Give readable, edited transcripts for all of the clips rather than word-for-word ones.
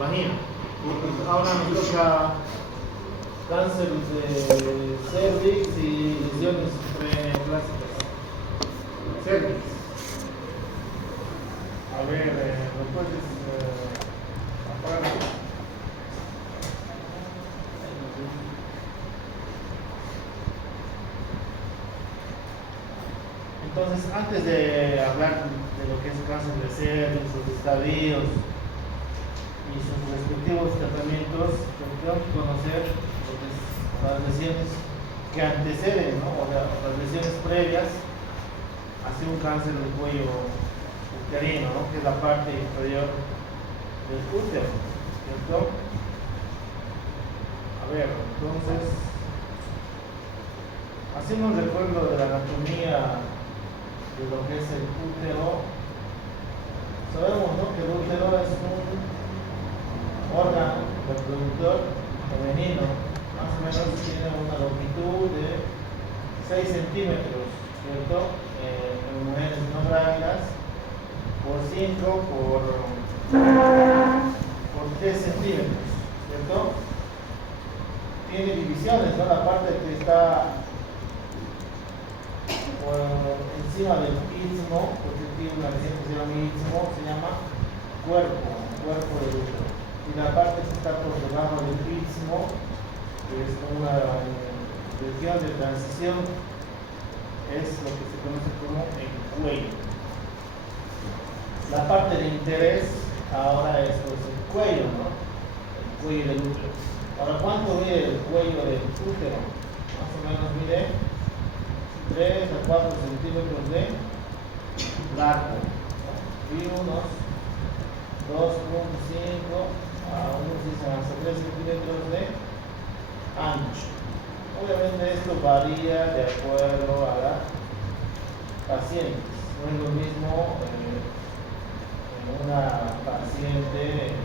imagina. Ahora nos toca cáncer de cervix y lesiones preclásicas. Cervix. A ver, ¿me puedes apagar? Entonces, antes de hablar de lo que es cáncer de cervix, sus estadios y sus respectivos tratamientos, tenemos que conocer lo que es las lesiones que anteceden, ¿no? O sea, las lesiones previas hacia un cáncer del cuello uterino, ¿no? Que es la parte inferior del útero, ¿cierto? A ver, entonces, hacemos recuerdo de la anatomía de lo que es el útero. Sabemos, ¿no?, que el útero es un órgano reproductor femenino, más o menos tiene una longitud de 6 centímetros, ¿cierto? En mujeres no grávidas, por 5 por 3 centímetros, ¿cierto? Tiene divisiones, ¿no? La parte que está encima del istmo, porque tiene una región que se llama istmo, se llama cuerpo del útero. Y la parte que está por debajo del istmo, que es una región de transición, es lo que se conoce como el cuello. La parte de interés ahora es pues el cuello, ¿no? El cuello del útero. Ahora, ¿cuánto mide el cuello del útero? Más o menos mide 3 a 4 centímetros de largo, ¿no? Y unos 2.5 a unos hasta 3 centímetros de ancho. Obviamente esto varía de acuerdo a la paciente. No es lo mismo una paciente en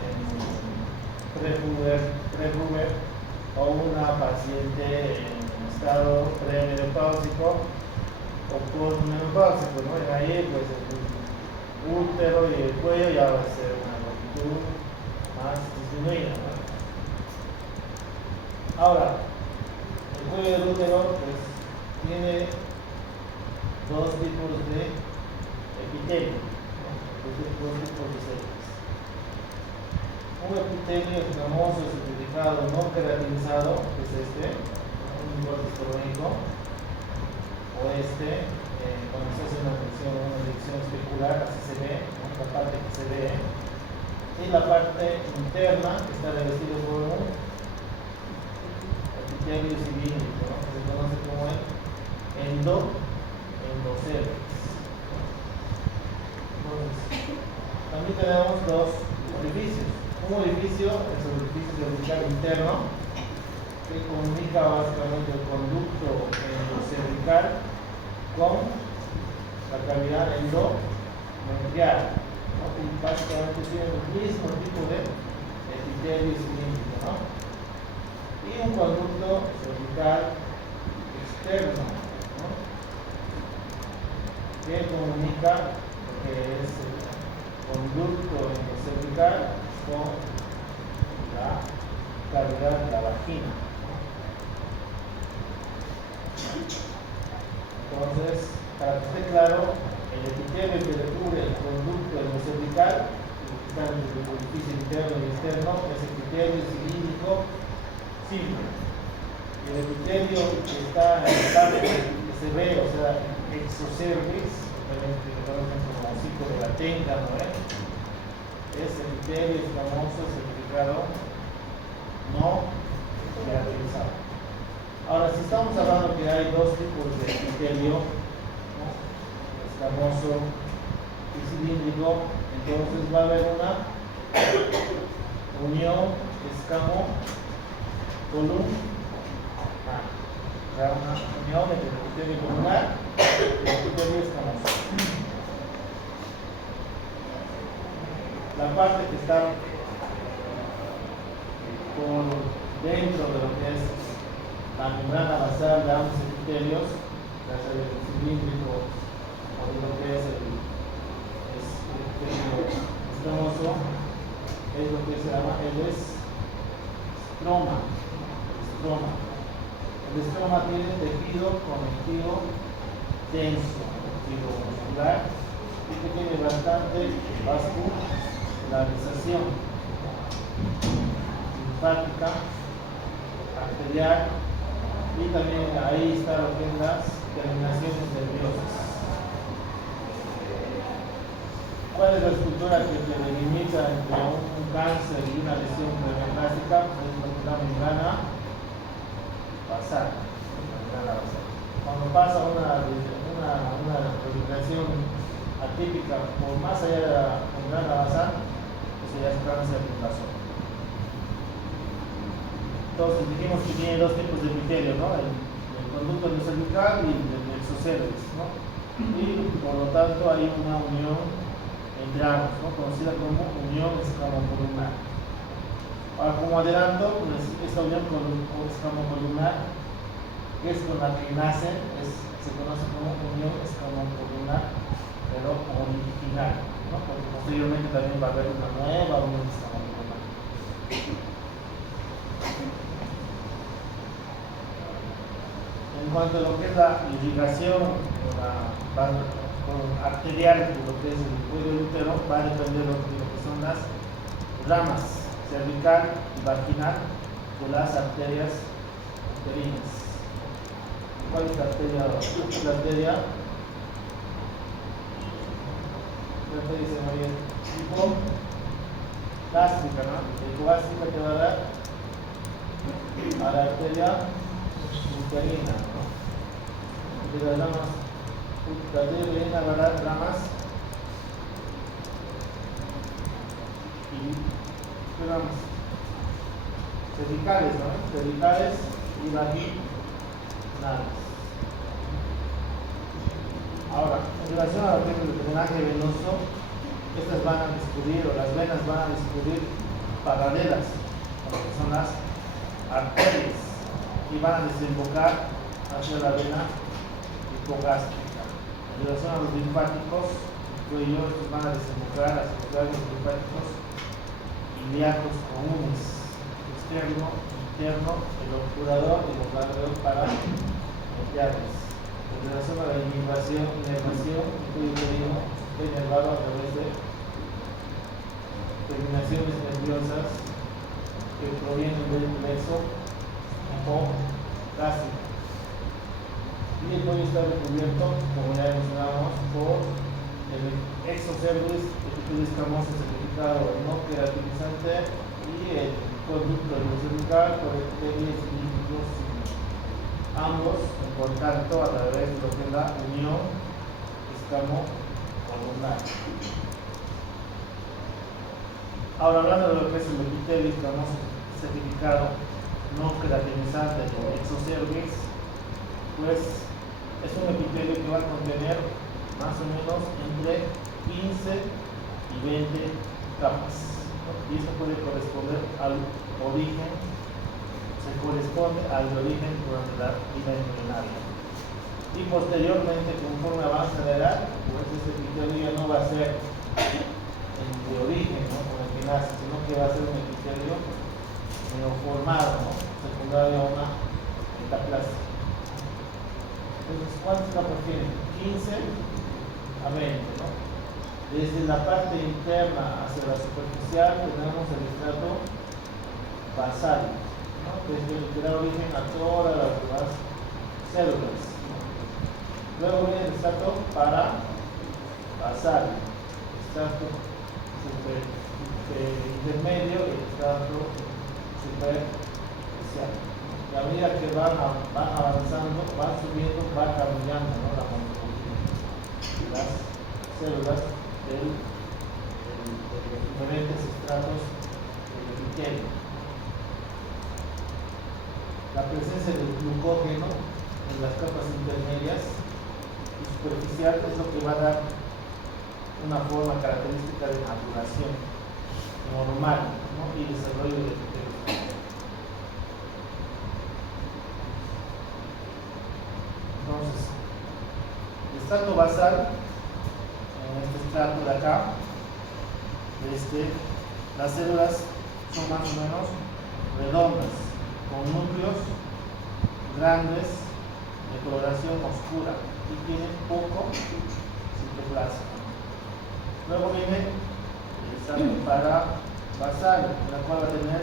prepuber o una paciente en estado premenopáusico o postmenopáusico, ¿no? Y ahí pues el útero y el cuello ya va a ser una longitud más disminuida, ¿no? Ahora, el cuello del útero pues tiene dos tipos de epitelio, ¿no? Dos tipos de células. Un epitelio escamoso simplificado no queratinizado, que es este, un lingote histológico, o cuando se hace una dirección especular, así se ve, ¿no? La parte que se ve, y la parte interna que está revestido por un epitelio cilíndrico, ¿no? Que se conoce como el endocervix. Entonces, también tenemos dos orificios. Un orificio es el orificio cervical interno, que comunica básicamente el conducto endocervical con la cavidad endometrial, ¿no? Y básicamente tiene el mismo tipo de epitelio cilíndrico, ¿no? Y un conducto cervical externo, ¿no?, que comunica lo que es el conducto endocervical con la cavidad de la vagina. Entonces, para que esté claro, el epitelio que recubre el conducto endocervical, que está entre el orificio interno y externo, es epitelio cilíndrico simple. Y el epitelio que está en la parte que se ve, o sea, exocervix, que lo conocen como hocico de la tenca, ¿no? Es epitelio escamoso certificado no queratinizado. Ahora, si estamos hablando que hay dos tipos de epitelio, ¿no?, escamoso y cilíndrico, entonces va a haber una unión escamo-columnar, o sea, una unión entre el epitelio columnar y el epitelio escamoso. La parte que está por dentro de lo que es la membrana basal de ambos epitelios, ya sea el cilíndrico o de lo que es el epitelio escamoso, es lo que se llama el estroma. El estroma tiene tejido conectivo denso, tejido muscular, y que tiene bastante vascularización linfática, arterial, y también ahí está lo que es las terminaciones nerviosas. ¿Cuál es la estructura que te delimita entre un cáncer y una lesión neoplástica? Es la membrana basal. Cuando pasa una regeneración atípica por más allá de la membrana basal, eso ya es cáncer de corazón. Entonces dijimos que tiene dos tipos de epitelio, ¿no? El conducto mesocervical y el exocervix, ¿no? Y por lo tanto hay una unión entre ambos, ¿no? Conocida como unión escamocolumnar. Ahora, como adelanto, esta unión escamocolumnar, que es con la que nacen, se conoce como unión escamocolumnar, pero original, ¿no? Porque posteriormente también va a haber una nueva unión escamocolumnar. En cuanto a lo que es la irrigación arterial de lo que es el cuello del útero, va a depender de lo que son las ramas cervical y vaginal de las arterias uterinas. ¿Cuál es la arteria? La arteria se llama hipogástrica, ¿no? La hipogástrica te va a dar a la arteria uterina, ¿no? De las ramas, la arteria uterina va a dar ramas y ramas cervicales, ¿no? Cervicales y vaginales. Ahora, en relación a lo que es el drenaje venoso, estas van a discurrir, o las venas van a discurrir paralelas a lo que son las arterias y van a desembocar hacia la vena hipogástrica. En relación a los linfáticos, estos van a desembocar hacia los vasos linfáticos ilíacos comunes, externo, interno, el obturador y los alrededor parametriales. En relación a la inervación, estoy inervado a través de terminaciones nerviosas que provienen del plexo hipogástrico. Y el cuello está recubierto, como ya mencionamos, por el exocervix, epitelio escamoso certificado no queratinizante, y el conducto cervical por epitelios cilíndricos, ambos en contacto a través de lo que es la unión escamocolumnar. Ahora, hablando de lo que es el epitelio escamoso certificado no queratinizante o exocervix, pues es un epitelio que va a contener más o menos entre 15 y 20 capas, ¿no? Y esto puede corresponder al origen, se corresponde al origen durante la vida embrionaria. Y posteriormente, conforme avanza la edad, pues este epitelio ya no va a ser de origen, ¿no? Con el que nace, sino que va a ser un epitelio neoformado, ¿no? Secundario a una metaplasia. Entonces, ¿cuántas capas tiene? 15 a 20, ¿no? Desde la parte interna hacia la superficial tenemos el estrato basal, ¿no? Que es el que da origen a todas las demás células, ¿no? Luego viene el estrato parabasal, el estrato intermedio y el estrato superficial. Y a medida que van avanzando, van subiendo, va cambiando, ¿no? La morfología de las células de los diferentes estratos del epitelio. La presencia del glucógeno en las capas intermedias y superficial es lo que va a dar una forma característica de maduración normal, ¿no? Y desarrollo del epitelio. Entonces, el estrato basal, en este estrato de acá, las células son más o menos redondas, con núcleos grandes de coloración oscura y tienen poco citoplasma. Luego viene el estrato parabasal, la cual va a tener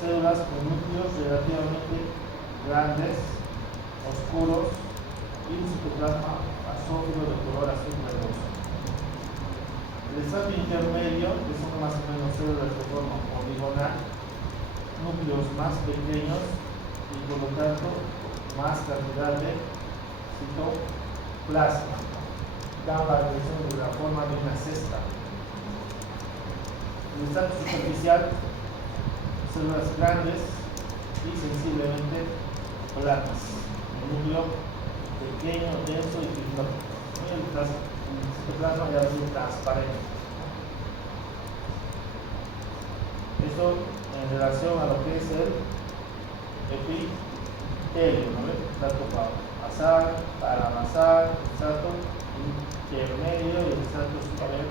células con núcleos relativamente grandes, oscuros y un citoplasma basófilo de color azul verdoso. El estrato intermedio, que son más o menos células de forma poligonal, núcleos más pequeños y por lo tanto más cantidad de citoplasma, dan la impresión de la forma de una cesta. El estrato superficial, células grandes y sensiblemente planas, el núcleo pequeño, denso y filtrado. El citoplasma ya es transparente. Esto en relación a lo que es el epitelio, ¿no? Estrato basal, parabasal, estrato intermedio y el estrato superior.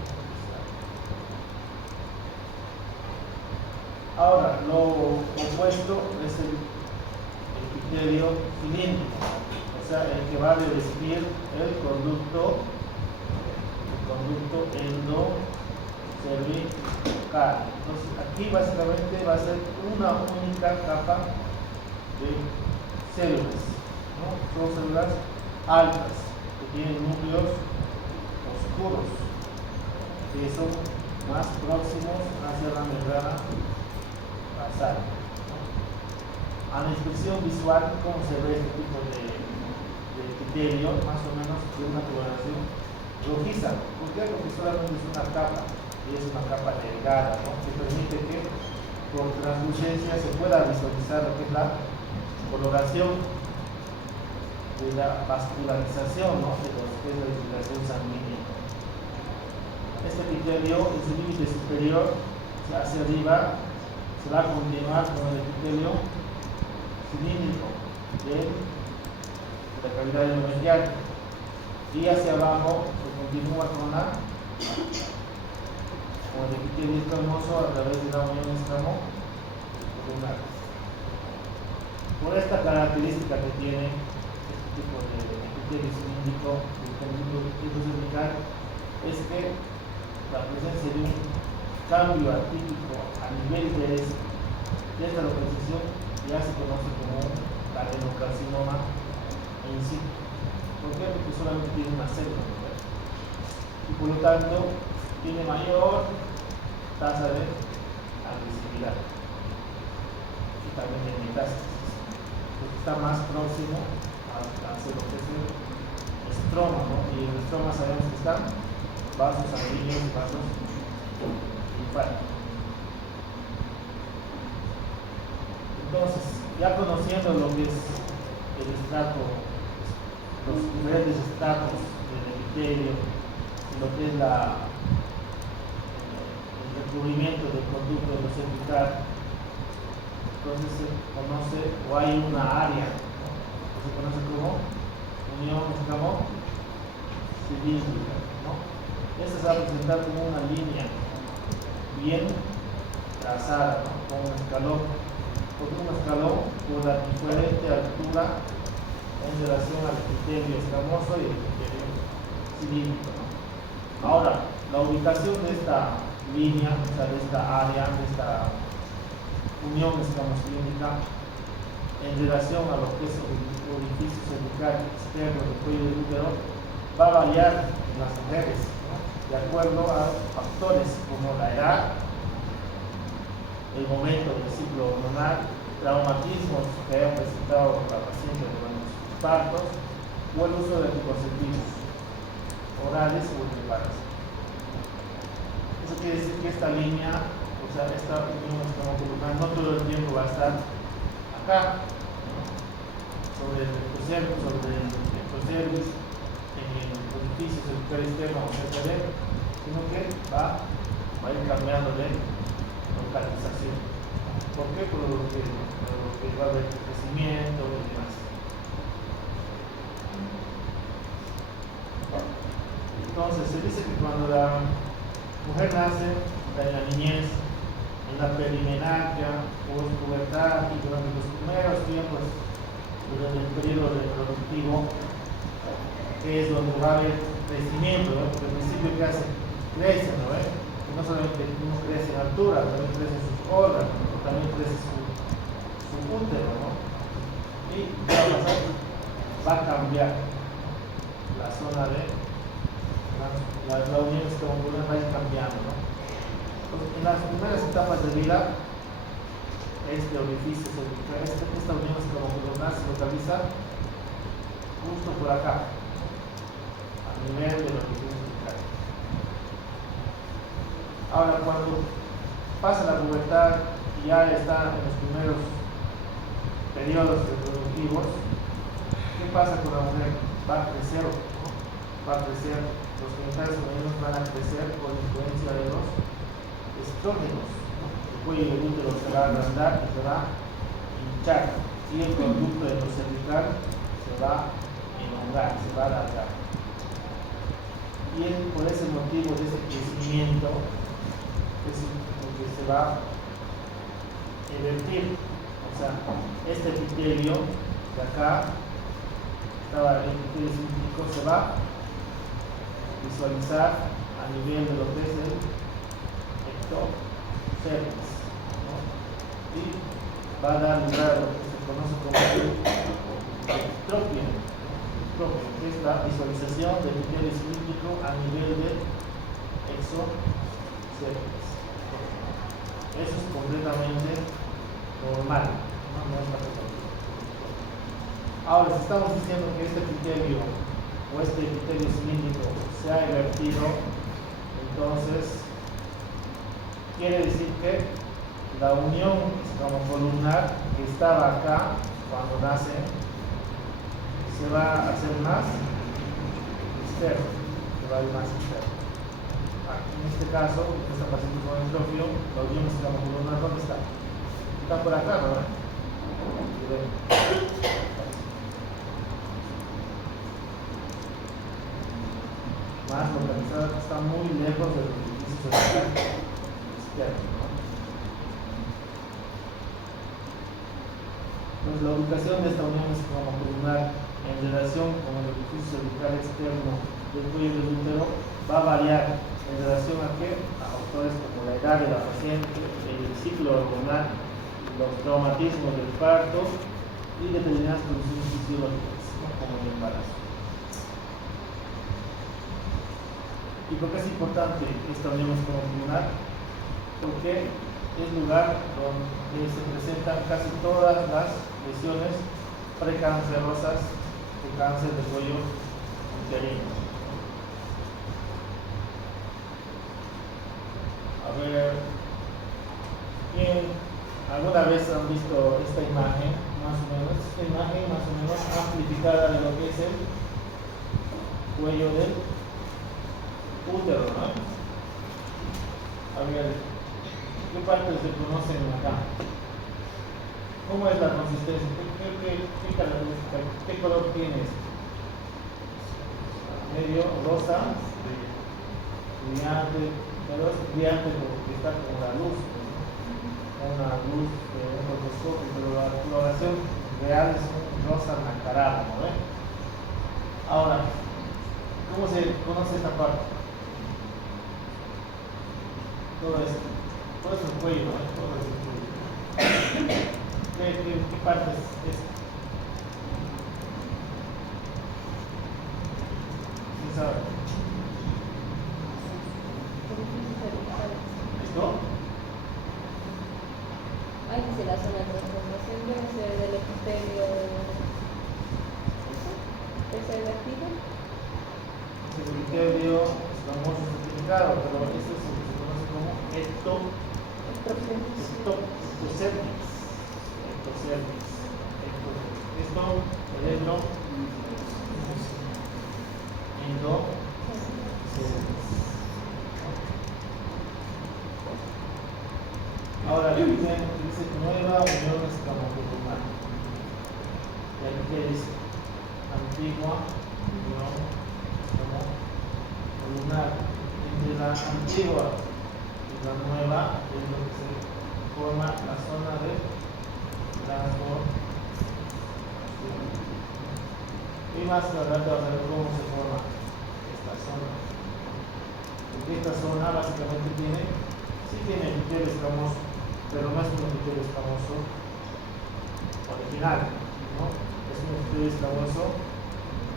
Ahora, lo opuesto es el epitelio cilíndrico, o sea, el que va a recibir el conducto endocervical. Entonces, aquí básicamente va a ser una única capa de células, ¿no? Son células altas que tienen núcleos oscuros que son más próximos hacia la membrana basal, ¿no? A la inspección visual, ¿cómo se ve este tipo de epitelio? Más o menos de una coloración rojiza. ¿Por qué? Porque solamente es una capa y es una capa delgada, ¿no? Que permite que por translucencia se pueda visualizar lo que es la coloración de la vascularización, ¿no? De lo que es la irrigación sanguínea. Este epitelio en su límite superior hacia arriba se va a continuar con el epitelio cilíndrico de la cavidad endometrial y hacia abajo se continúa con el epitelio escamoso a través de la unión escamocelular. Por esta característica que tiene este tipo de epitelio cilíndrico del conducto cervical es que la presencia de un cambio atípico a nivel de esta localización ya se conoce como un adenocarcinoma in situ. ¿Por qué? Porque solamente tiene una célula, ¿no? Y por lo tanto tiene mayor tasa de agresividad y también de metástasis, porque está más próximo a lo que es el estroma, ¿no? Y el estroma sabemos que están vasos sanguíneos y vasos linfáticos. Entonces, ya conociendo lo que es el estrato, los diferentes estratos del epitelio, lo que es el recubrimiento del conducto endocervical, entonces se conoce o hay una área, ¿no? Que se conoce como unión escamocilíndrica, ¿no? Esta se va a presentar como una línea bien trazada, ¿no? Como un escalón. Porque un escalón por la diferente altura en relación al epitelio escamoso y el epitelio cilíndrico, ¿no? Ahora, la ubicación de esta línea, o sea, de esta área, de esta unión escamocilíndrica en relación a lo que es el orificio cervical externo del cuello del útero va a variar en las mujeres, ¿no? De acuerdo a factores como la edad, el momento del ciclo hormonal, traumatismos que hayan presentado la paciente durante sus partos o el uso de anticonceptivos orales o intraorales. Eso quiere decir que esta línea, o sea, esta unión escamocilíndrica no todo el tiempo va a estar acá, ¿no? Sobre el ectocervix, en el orificio cervical externo o CTD, sino que va a ir cambiando de localización. ¿Por qué? Por lo que va a haber crecimiento y demás. Entonces, se dice que cuando la mujer nace, en la niñez, en la perimenarquia, pubertad y durante los primeros tiempos, durante el periodo reproductivo, que es donde va a haber crecimiento, ¿no? Porque al principio ¿qué hace? Crece, ¿no? Y no solamente uno crece en altura, también crece sus órganos, también crece su útero, ¿no? Y ¿qué va a pasar? Va a cambiar la zona de la unión escamopular, va a ir cambiando, ¿no? Entonces, en las primeras etapas de vida, este orificio cervical, esta unión escamopular se localiza justo por acá, a nivel de la orificio cervical. Ahora, cuando pasa la pubertad y ya está en los primeros periodos reproductivos, ¿qué pasa con la mujer? Va a crecer, ¿no? Va a crecer, los genitales femeninos van a crecer por influencia de los estrógenos, ¿no? El cuello del útero se va a agrandar y se va a hinchar, y el conducto de lo cervical se va a elongar, se va a alargar. Y es por ese motivo de ese crecimiento es lo que se va a invertir. O sea, este epitelio de acá, estaba el epitelio cilíndrico, se va a visualizar a nivel de lo que es el ectocervix, ¿no? Y va a dar lugar a lo que se conoce como el ectropio, que es la visualización del epitelio cilíndrico a nivel del exocervix. Eso es completamente normal, no es patológico. Ahora, si estamos diciendo que este epitelio o este epitelio cilíndrico se ha invertido, entonces quiere decir que la unión escamocolumnar que estaba acá cuando nace se va a hacer más externo, se va a ir más externo. En este caso, en esta paciente con ectropio, la unión escamocolumnar, ¿dónde está? Está por acá, ¿verdad? Más localizada, está muy lejos del orificio cervical externo, ¿no? Entonces, la ubicación de esta unión escamocolumnar en relación con el orificio cervical externo del cuello del útero va a variar en relación a qué? A factores como la edad de la paciente, el ciclo hormonal, los traumatismos del parto y determinadas condiciones fisiológicas, ¿no? Como el embarazo. ¿Y por qué es importante esta unión escamocolumnar? Porque es lugar donde se presentan casi todas las lesiones precancerosas de cáncer de cuello uterino. A ver, ¿quién alguna vez han visto esta imagen? Más o menos, esta imagen más o menos amplificada de lo que es el cuello del útero, ¿no? A ver, ¿qué partes se conocen acá? ¿Cómo es la consistencia? ¿Qué característica? ¿Qué color tiene esto? Medio rosa, brillante, pero es brillante porque está con la luz, ¿no? Una luz de un microscopio, pero la coloración real es un rosa nacarado, ¿no? Ahora, ¿cómo se conoce esta parte? Todo es el cuello, ¿no? Todo es el cuello. ¿Qué parte es esta? ¿Quién sabe? ¿Esto? Ahí dice la zona de transformación, debe ser del epitelio tercer vertido. El epitelio escamoso certificado, pero esto es lo que se conoce como ectocervix. Esto, el endocervix. Ahora dice nueva unión escamocolumnar. Ya que dice antigua unión escamocolumnar. Entre la antigua y la nueva es lo que se más adelante vas a ver cómo se forma esta zona. Porque esta zona básicamente sí tiene epitelio escamoso, pero no es un epitelio escamoso original, ¿no? Es un epitelio escamoso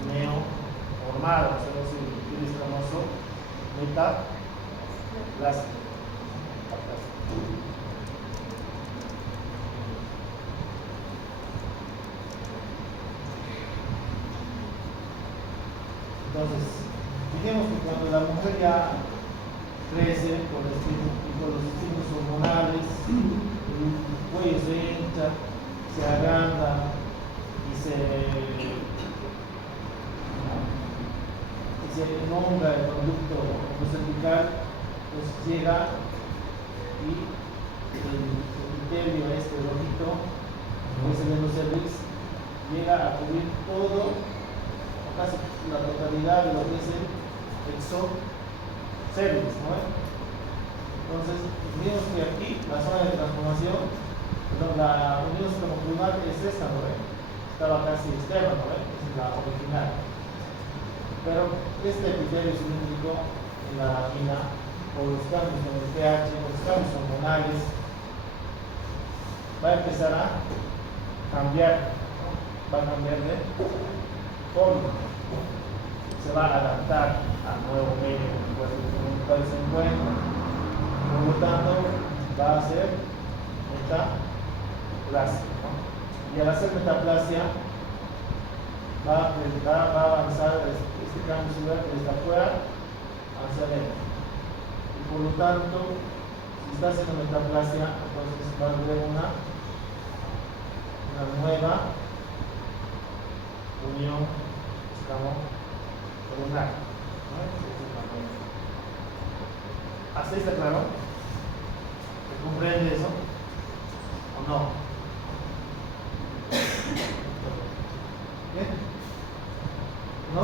neoformado, o sea, es un epitelio escamoso metaplásico. Entonces, dijimos que cuando la mujer ya crece con los estímulos hormonales, el cuello se hincha, se agranda y se elonga el conducto cervical, pues llega y el epitelio rojito, que es el endocervix, llega a cubrir todo, o casi la totalidad de lo que es el exocervix, ¿no? Entonces, vimos que aquí la zona de transformación, la unión escamoplumar es esta, ¿no? Estaba casi externa, ¿no? Es la original. Pero este epitelio cilíndrico en la vagina, por los cambios en el pH, por los cambios hormonales, va a empezar a cambiar, ¿no? Va a cambiar de forma, se va a adaptar al nuevo medio en el cual se encuentra. Por lo tanto, va a ser metaplasia, ¿no? Y al hacer metaplasia, va a avanzar este cambio celular desde afuera hacia adentro. Y por lo tanto, si está haciendo metaplasia, entonces va a haber una nueva unión escamoplumar, ¿no? ¿Hasta ahí está claro? ¿Se comprende eso? ¿O no? ¿Bien? ¿No?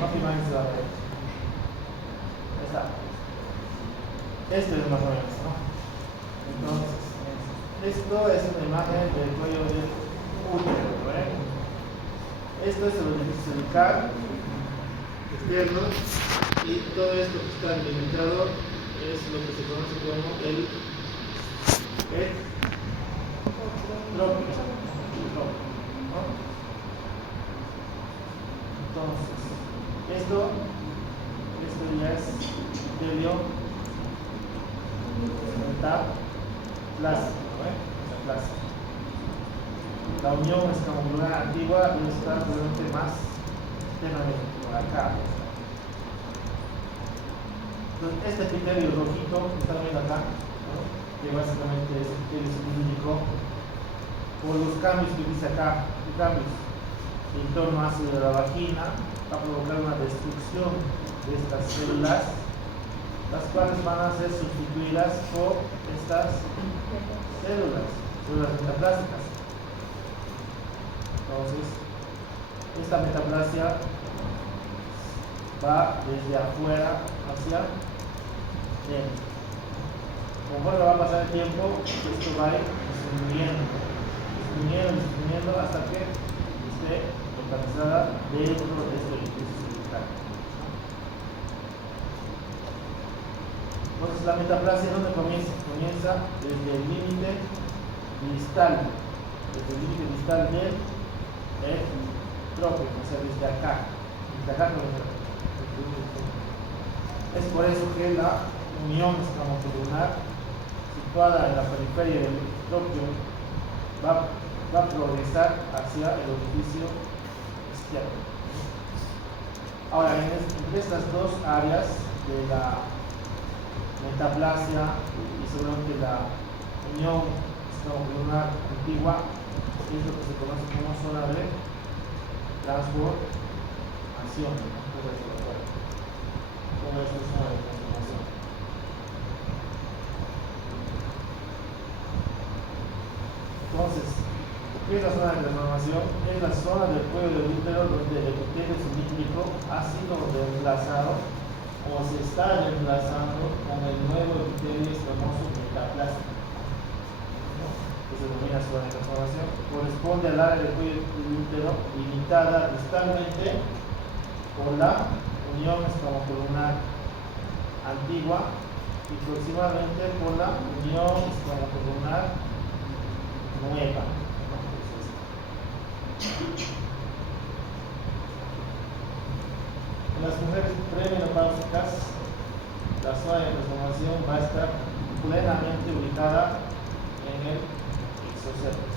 No finaliza la red. Ahí está. Esto es más o menos, ¿no? Entonces, esto es una imagen del cuello del útero, ¿no? Esto es el orificio cervical externo y todo esto que está delimitado es lo que se conoce como el trópico, ¿no? Entonces, esto ya es epitelio metaplásico, metaplásico. La unión escamoplumar antigua debe estar realmente más externamente, por acá. Entonces, este epitelio rojito que están viendo acá, ¿no? Que básicamente es epitelio cilíndrico, por los cambios que dice acá, cambios en torno ácido de la vagina, va a provocar una destrucción de estas células, las cuales van a ser sustituidas por estas células metaplásicas. Entonces, esta metaplasia va desde afuera hacia dentro. Conforme va a pasar el tiempo, esto va a ir disminuyendo hasta que esté localizada dentro de este edificio cervical. Entonces, la metaplasia, ¿dónde comienza? Comienza desde el límite distal, del trópico, o sea, desde acá comienza. Es por eso que la unión escamoplumar situada en la periferia del trópico va a progresar hacia el orificio izquierdo. Ahora, entre estas dos áreas de la metaplasia y seguramente la unión escamoplumar antigua es lo que se conoce como zona de transformación, ¿no? Todo esto es zona de transformación. Entonces, ¿qué es la zona de transformación? Es la zona del cuello del útero donde el epitelio cilíndrico ha sido reemplazado o se está reemplazando con el nuevo epitelio escamoso metaplásico. que se denomina zona de transformación, corresponde al área del cuello del útero limitada distalmente por la unión escamocolunar antigua y próximamente por la unión escamocolunar nueva. En las mujeres premenopáusicas, la zona de transformación va a estar plenamente ubicada en el ixocervix.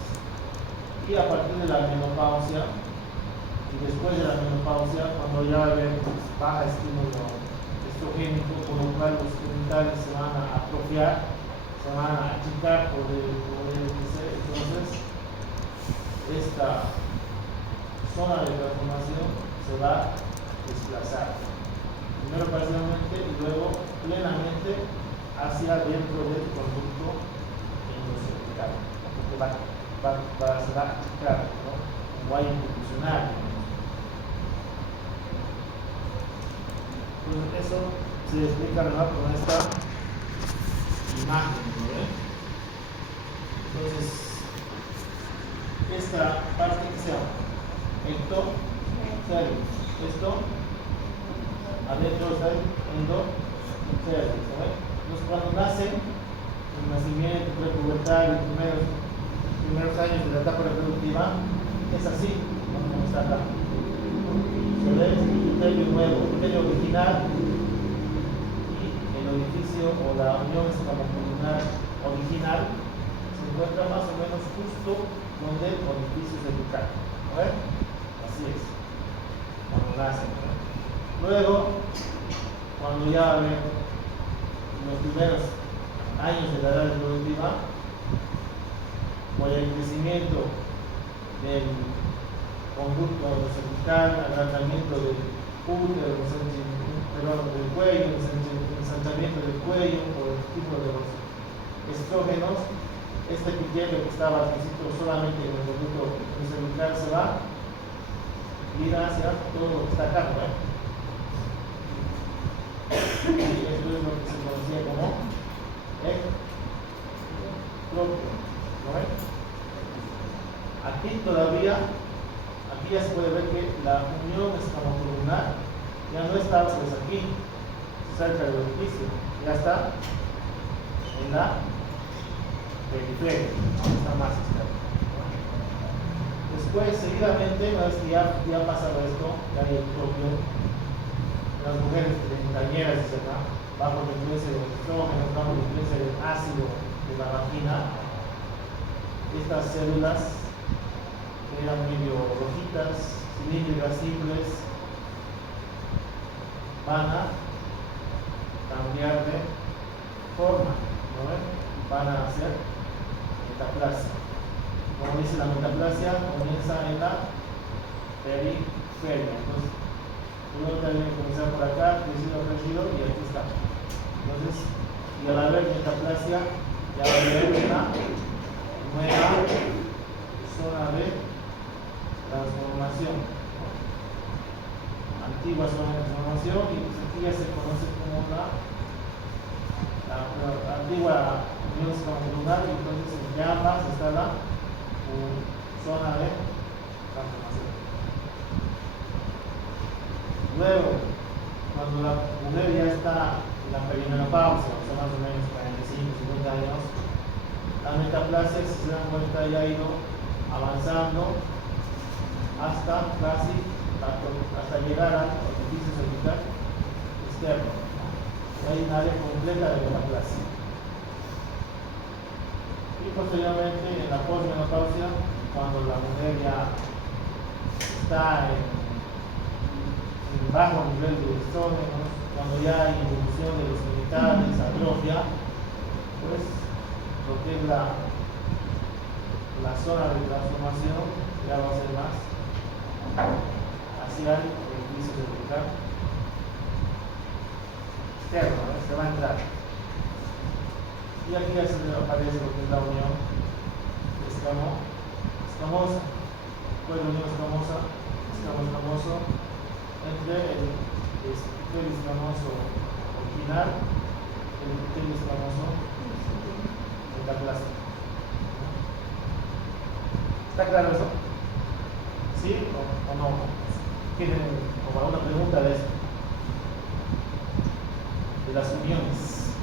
Y a partir de la menopausia, y después de la menopausia, cuando ya va a haber baja estímulo estrogénico, por lo cual los genitales se van a atrofiar, se van a achicar por el entonces esta zona de transformación se va a desplazar primero parcialmente y luego plenamente hacia dentro del conducto endocervical, porque se va a achicar, ¿no? Como hay institucional. Entonces eso se explica mejor con esta imagen, ¿no? Entonces esta parte que se llama ectocervix, esto adentro está el endocervix, ¿no? Entonces cuando nacen, el nacimiento, prepubertad, los primeros años de la etapa reproductiva, es así, ¿no? Como está acá. Se ve el epitelio nuevo, el epitelio original y el orificio o la unión escamocolunar original se encuentra más o menos justo donde el orificio cervical. ¿No ven? Así es, cuando nacen, ¿no? Luego, cuando ya ven los primeros años de la edad reproductiva, por el crecimiento del conducto cervical, agrandamiento del útero, del cuello, ensanchamiento del cuello por el tipo de los estrógenos, este epitelio que estaba al principio solamente en el conducto cervical se va a ir hacia todo lo que está acá, ¿no? Y esto es lo que se conocía como ectopio, ¿no? Aquí todavía, aquí ya se puede ver que la unión escamocolunar ya no está pues aquí, cerca del orificio, ya está en la periferia, está más externa. Después, seguidamente, una vez que ya pasado esto, ya hay ectopio, las mujeres treintañeras, bajo la influencia de los estrógenos, bajo la influencia del ácido de la vagina, estas células que eran medio rojitas, cilíndricas simples, van a cambiar de forma, ¿no ven? Van a hacer metaplasia. Como dice, la metaplasia comienza en la periferia. Entonces, primero también comenzar por acá, crecido, y aquí está. Entonces, y al haber metaplasia, ya va a haber una nueva zona de transformación. Antigua zona de transformación, y pues aquí ya se conoce como la antigua unión escamocolunar, y entonces entre ambas está la zona de transformación. Luego, cuando la mujer ya está en la perimenopausia, o sea, más o menos 45, 50 años, la metaplasia, si se dan cuenta, ya ha ido avanzando hasta casi hasta llegar al orificio cervical externo. Hay un área completa de metaplasia. Y posteriormente, en la posmenopausia, cuando la mujer ya está en bajo nivel de estrógenos, cuando ya hay inhibición de los genitales, atrofia, pues lo que es la zona de transformación ya va a ser más hacia el orificio cervical externo, ¿no? Se va a entrar. Y aquí ya se aparece lo que es la unión escamosa. ¿Cuál es la unión escamoso entre el epitelio escamoso original y el epitelio escamoso metaplásico? ¿Está claro eso? ¿Sí o no? ¿Tienen como alguna pregunta de eso? De las uniones.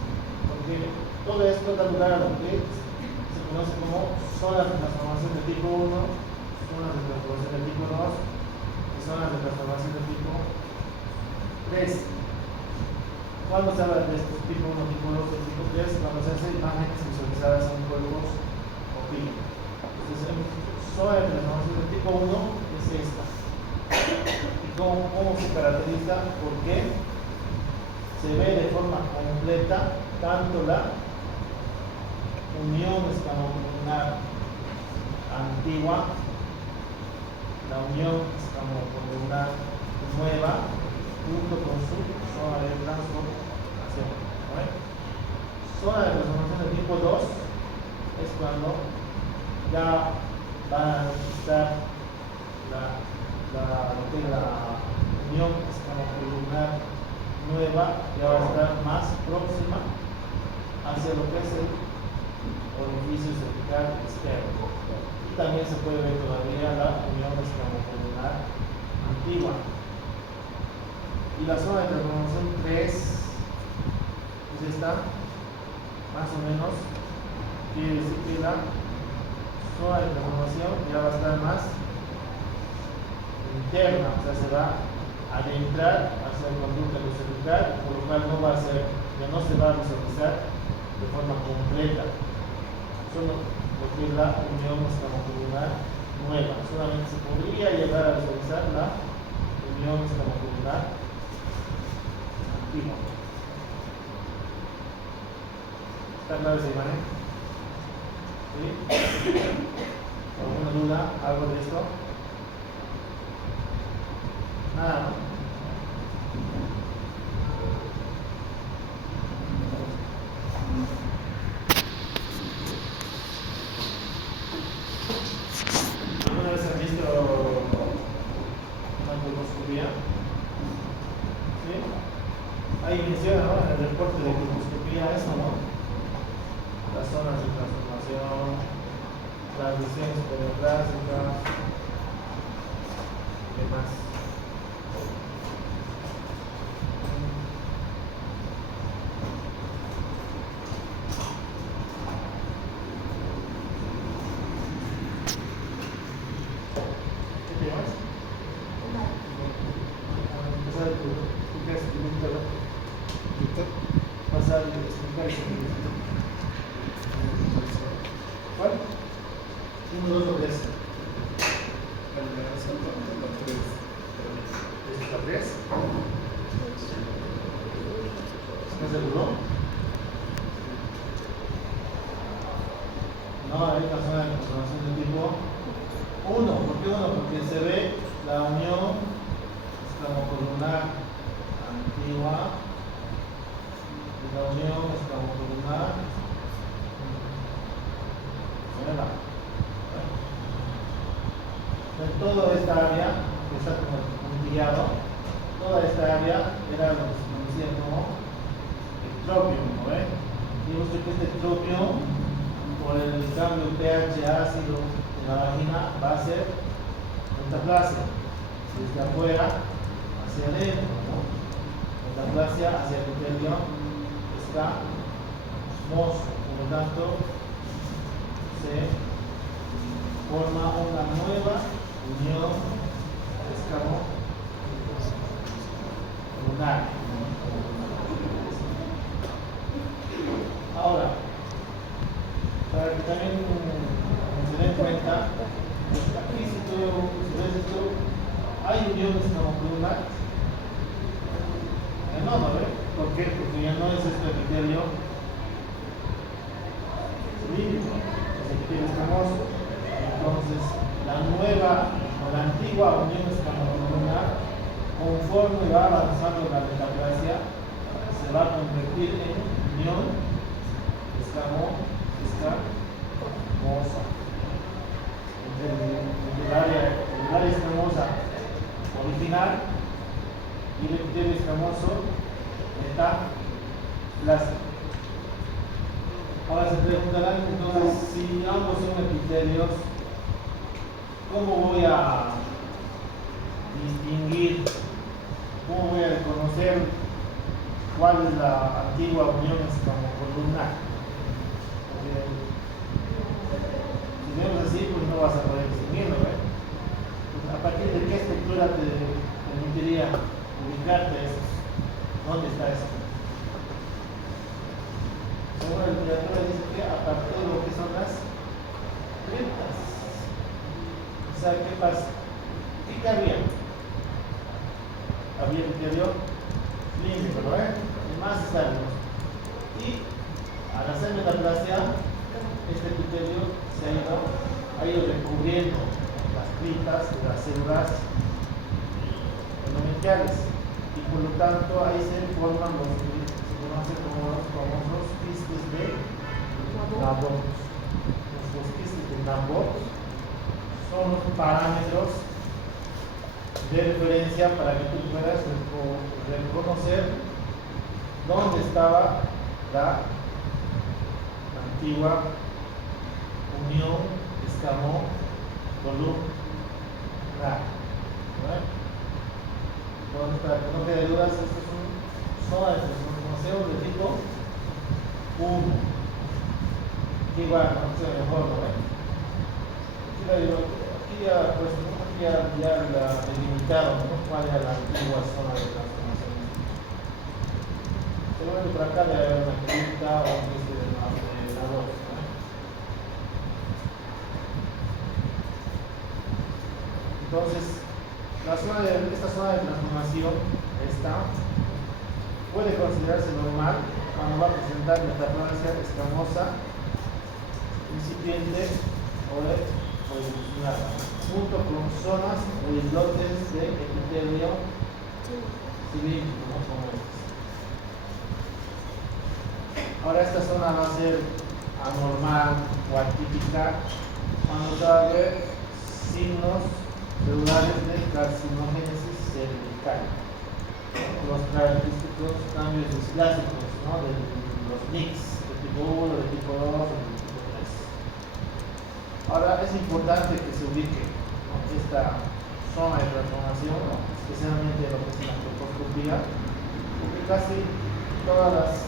Porque todo esto da lugar a lo que se conoce como zonas de transformación de tipo 1, zonas de transformación de tipo 2 y zonas de transformación de tipo 3. ¿Cuándo se habla de estos tipo 1, tipo 2 y tipo 3? Cuando se hacen imágenes visualizadas en cuerpos o film. Entonces, zona de transformación de tipo 1 es esta. ¿Y cómo se caracteriza? Porque se ve de forma completa tanto la unión escamocolunar antigua, la unión escamocolunar nueva, junto con su zona de transformación. ¿Vale? Zona de transformación de tipo 2 es cuando ya van a necesitar la unión escamocolunar nueva y ahora está más próxima hacia lo que es el orificio cervical externo. Y también se puede ver todavía la unión escamocolunar antigua. Y la zona de transformación 3 es esta, más o menos, quiere decir que la zona de transformación ya va a estar más interna, o sea, se va a adentrar hacia el conducto cervical, por lo cual ya no se va a visualizar de forma completa. Solo lo que es la unión escamocolunar nueva. Solamente se podría llegar a visualizar la unión escamocolunar antigua. ¿Está clara esa imagen? ¿Sí? ¿Alguna duda? ¿Algo de esto? Nada, ¿no? ¿Alguna vez han visto una colposcopía? ¿Sí? Ahí menciona, ¿no? En el reporte de colposcopía eso, ¿no? Las zonas de transformación, las lesiones periplásticas, ¿qué más? ¿Cuál? 1, 2 o 3. ¿Es la 3? ¿Estás seguro? No, hay una zona de transformación de tipo 1. ¿Por qué 1? Porque se ve la unión escamocolunar antigua y la unión escamocolunar nueva. En toda esta área que está como puntillado, toda esta área era lo que se conocía como ectropio, ¿no ven? Digamos que este ectropio, por el cambio pH ácido en la vagina, va a ser metaplasia, desde afuera hacia adentro, ¿no? Metaplasia hacia el interior está osmoso, por lo tanto se forma una nueva unión escamocolunar. Ahora, para que también se den cuenta, aquí si ves esto, hay unión escamocolunar. No, ¿ves? ¿Por qué? Porque ya no es este epitelio cilíndrico, es epitelio escamoso. Entonces, la nueva o la antigua unión escamocolunar, conforme va avanzando la metaplasia, se va a convertir en unión escamosa. Entre el área escamosa original y el epitelio escamoso metaplásico. Ahora se preguntarán entonces si ambos son epitelios ¿cómo voy a distinguir, cómo voy a reconocer cuál es la antigua unión escamocolumnar? Porque si vemos así, pues no vas a poder distinguirlo, ¿eh? Pues, ¿a partir de qué estructura te permitiría ubicarte eso? ¿Dónde está eso? Según la literatura dice que a partir de lo que son las criptas. O sea, ¿qué pasa? ¿Qué cabía? Había el interior límbico, ¿no? El más externo. Y al hacer metaplasia, este epitelio se ha ido recubriendo las criptas de las células endometriales. Y por lo tanto, ahí se forman los que se conocen como los famosos quistes de Nabot. Los quistes de Nabot son los parámetros de referencia para que tú puedas reconocer dónde estaba la antigua unión escamocolumnar. Entonces, para que no quede dudas, estos son zona de transformación de tipo 1. Aquí va, no sé mejor, ¿no? Aquí ya la delimitaron, ¿no? ¿Cuál era la antigua zona de transformación? Seguramente por acá debe haber una cripta o un quiste de Nabot, ¿no? Entonces, esta zona de transformación puede considerarse normal cuando va a presentar metaplasia escamosa incipiente o evolucionada, junto con zonas o islotes de epitelio cilíndrico, ¿no? Como estos. Ahora esta zona va a ser anormal o atípica cuando va a haber signos celulares de carcinogénesis cervical, los característicos cambios displásicos, ¿no? De los NICs de tipo 1, de tipo 2 o de tipo 3. Ahora es importante que se ubique, ¿no? Esta zona de transformación, ¿no? Especialmente lo que es la colposcopía, porque casi todas las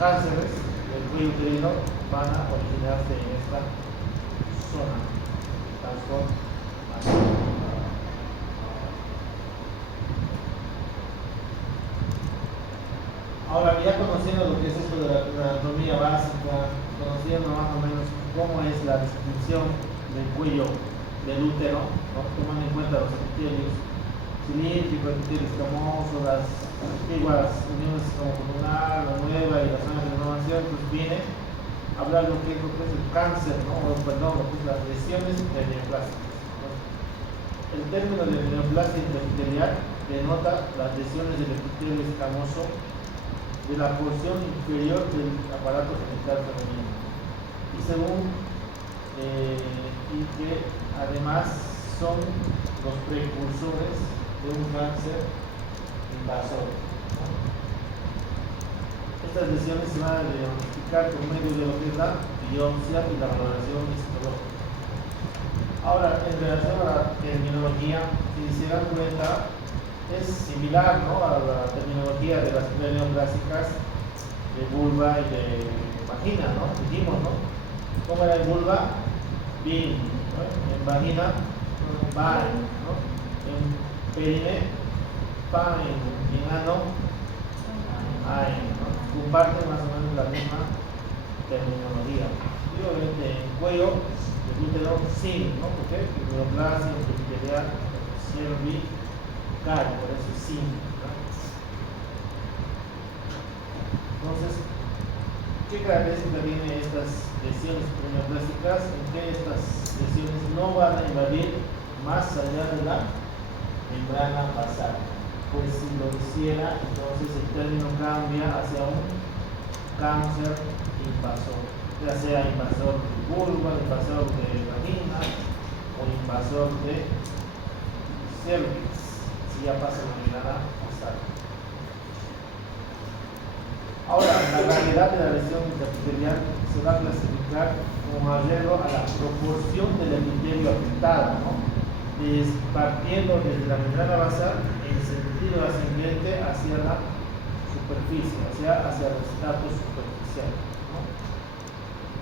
cánceres del cuello uterino van a originarse en esta zona de transformación. Ahora, ya conociendo lo que es esto de la anatomía básica, conociendo más o menos cómo es la distribución del cuello del útero, ¿no? Tomando en cuenta los epitelios cilíndricos, epitelio escamoso, las antiguas uniones escamocolumnar, la nueva y las zonas de renovación, pues viene a hablar lo que es el cáncer, ¿no? Perdón, lo que es las lesiones neoplásicas, ¿no? El término de neoplasia intraepitelial denota las lesiones del epitelio escamoso de la porción inferior del aparato genital femenino y que además son los precursores de un cáncer invasor, ¿no? Estas lesiones se van a diagnosticar por medio de lo que es la biopsia y la valoración histológica. Ahora, en relación a la terminología, si se dan cuenta, es similar, ¿no? A la terminología de las neoplásicas de vulva y de vagina, ¿no? Dijimos, ¿no? ¿Cómo era en vulva? Bin, ¿no? En vagina, Bain, ¿no? En perine, Pain, en ano, Ain, ¿no? Comparten más o menos la misma terminología. Y obviamente en cuello, el útero, sin, ¿no? ¿Por qué? Neoplasia, epitelial, cervical. Por eso sí, ¿no? Entonces, ¿qué característica tienen estas lesiones neoplásicas? En que estas lesiones no van a invadir más allá de la membrana basal. Pues si lo hiciera, entonces el término cambia hacia un cáncer invasor, ya sea invasor de vulva, invasor de vagina o invasor de cervix. Ya pasa la mirada basal. Ahora, la gravedad de la lesión intraepitelial se va a clasificar como arreglo a la proporción del epitelio afectado, ¿no? partiendo desde la membrana basal en sentido ascendente hacia la superficie, hacia el estrato superficial, ¿no?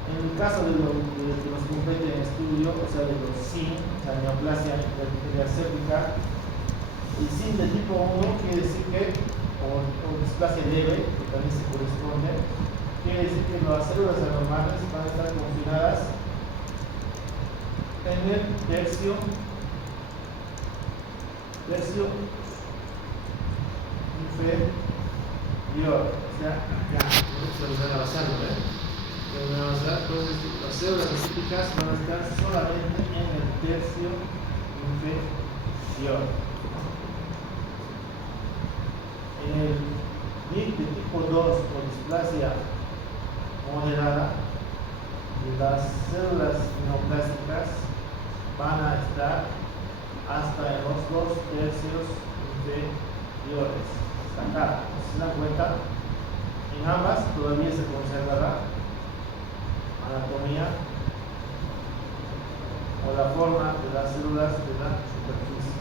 En el caso de lo que nos compete en estudio, o sea, de los SIN, la neoplasia intraepitelial séptica, el SIN de tipo 1 quiere decir que, o displasia leve, que también se corresponde, quiere decir que las células anormales van a estar confinadas en el tercio inferior, o sea, acá, se lo van avanzando, entonces las células específicas van a estar solamente en el tercio inferior. En el NIC de tipo 2 o displasia moderada, las células neoplásicas van a estar hasta en los 2 tercios inferiores. Hasta acá, ¿se dan cuenta? En ambas todavía se conservará anatomía o la forma de las células de la superficie.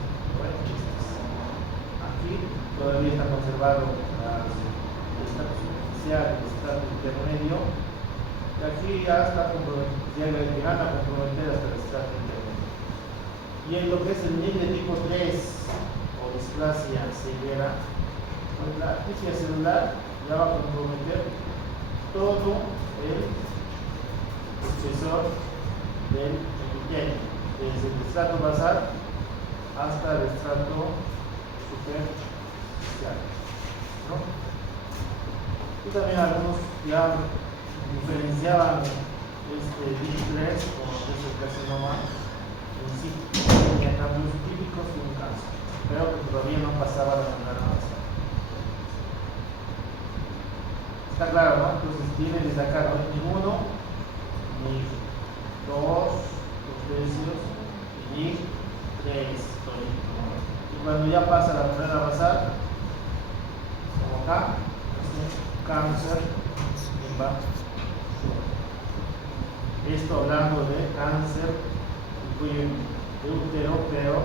Aquí todavía está conservado el estrato superficial, el estrato intermedio, y aquí ya está llegan a comprometer hasta el estrato intermedio. Y en lo que es el NIC de tipo 3 o displasia severa, pues la atrofia celular ya va a comprometer todo el espesor del epitelio, desde el estrato basal hasta el estrato superficial, ¿no? Y también algunos ya diferenciaban este NIC3 como es el carcinoma en sí, tenía cambios típicos de un cáncer, pero que todavía no pasaba la membrana basal. Está claro, ¿no? Entonces tiene desde acá, ¿no? Ni 1, ni 2, 2 tercios, ni 3. Y cuando ya pasa la membrana basal, como acá, es un cáncer invasor. Esto hablando de cáncer de cuello de útero, pero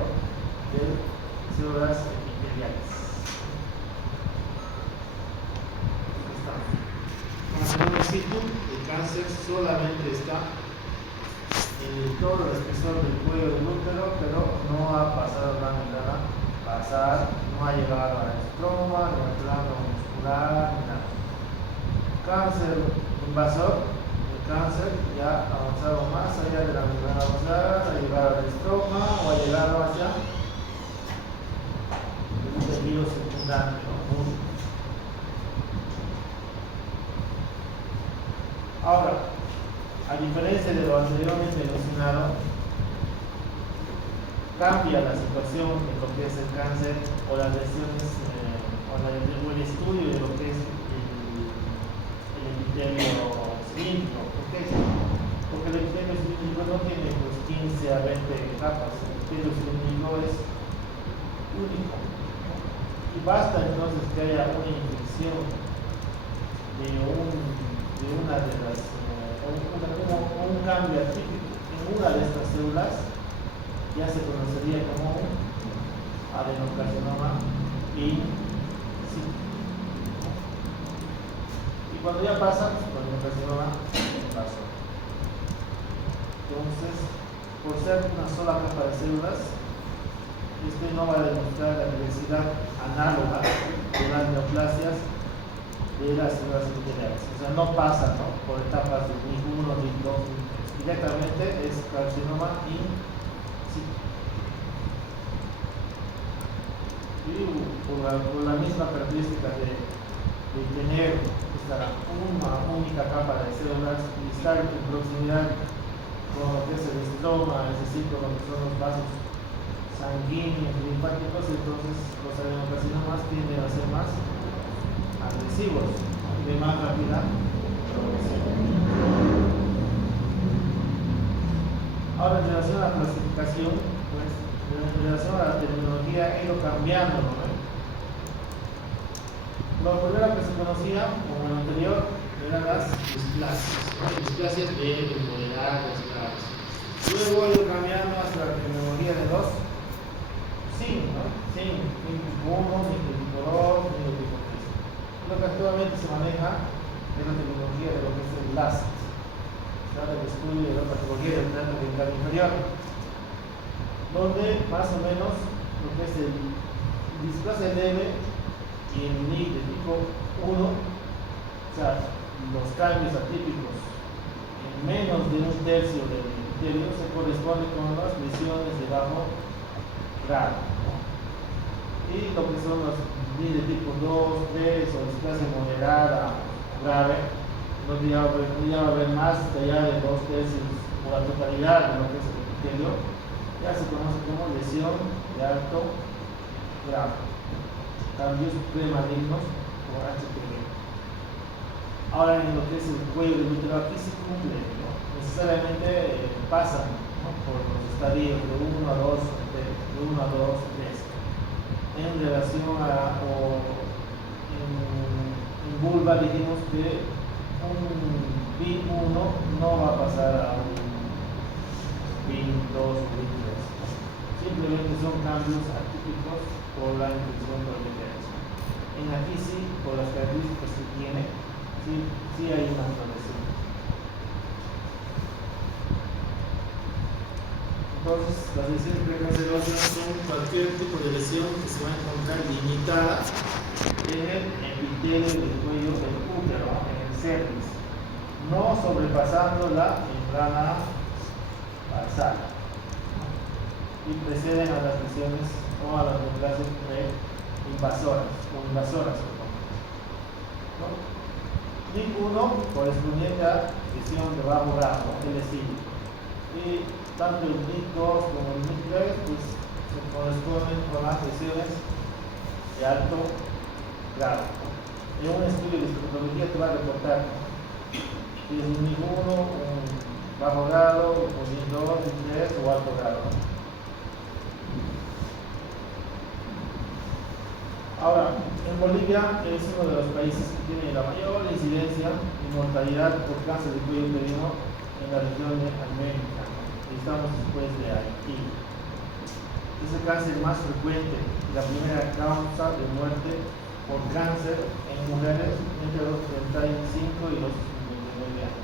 de células epiteliales. Como situ, el cáncer solamente está en todo el espesor del cuello del útero, pero no ha pasado la membrana basal, no ha llegado al estroma, ni al plano muscular, ni nada. Cáncer invasor, el cáncer ya ha avanzado más allá de la membrana basal, ha llegado al estroma o ha llegado hacia el tejido secundario, ¿no? Ahora, a diferencia de lo anteriormente mencionado, cambia la situación en lo que es el cáncer o las lesiones o el estudio de lo que es el epitelio cilíndrico. ¿Por qué? Porque el epitelio cilíndrico no tiene pues 15 a 20 capas, el epitelio cilíndrico es único, ¿no? Y basta entonces que haya una infección de una de las un cambio atípico en una de estas células, ya se conocería como un adenocarcinoma in situ. Y cuando ya pasa, pues el adenocarcinoma pasó. Entonces, por ser una sola capa de células, este no va a demostrar la diversidad análoga de las neoplasias de las células epiteliales. O sea, no pasa, ¿no?, por etapas de NIC 1, NIC 2, directamente es carcinoma in situ. Y por la misma característica de tener una única capa de células y estar en proximidad con lo que es el estroma, es decir, con lo que son los vasos sanguíneos, linfáticos, entonces los adenocarcinomas tienden a ser más agresivos, de más rápida progresión. Ahora, en relación a la clasificación, pues, en relación a la terminología ha ido cambiando, ¿no? Lo primero que se conocía, como en lo anterior, eran las displasias, ¿no? Displasias leves, moderadas, graves. Luego ha ido cambiando hasta la terminología de los Zinc, ¿no? Zinc tipo 1, zinc tipo 2, zinc tipo 3. Lo que actualmente se maneja es la tecnología de lo que es el LAST, el estudio de la patología del tránsito dental inferior, donde más o menos lo que es el displasia leve y el NIC de tipo 1, o sea, los cambios atípicos en menos de un tercio del epitelio se corresponde con las lesiones de bajo grado, ¿no? Y lo que son los NIC de tipo 2, 3 o displasia moderada o grave, no ya va a haber más allá de 2 tercios o la totalidad de lo que es el epitelio, ya se conoce como lesión de alto grado, cambios premalignos o HPV. Ahora, en lo que es el cuello del útero, aquí se cumple, ¿no? Necesariamente pasan, ¿no?, por los estadios de 1 a 2, de 1 a 2, 3. En relación a, o en vulva dijimos que un BIN 1 no va a pasar a un BIN 2 o BIN 3. Simplemente son cambios atípicos por la infección por el VIH. En aquí sí, por las características que tiene, sí hay una progresión. Entonces, las lesiones precancerosas son cualquier tipo de lesión que se va a encontrar limitada en el epitelio del cuello del útero, en el cervix, no sobrepasando la membrana basal, y preceden a las lesiones o a las neoplasias invasoras o invasoras, ¿no? NIC 1 correspondiente a lesión de bajo grado, es decir, y tanto el NIC 2 como el NIC 3 pues, se corresponden con las lesiones de alto grado. En un estudio de histopatología te va a reportar si es un NIC 1, un bajo grado, un NIC 2, NIC 3 o alto grado. Ahora, en Bolivia es uno de los países que tiene la mayor incidencia y mortalidad por cáncer de cuello uterino en la región de América. Estamos después de Haití. Es el cáncer más frecuente y la primera causa de muerte por cáncer en mujeres entre los 35 y los 59 años.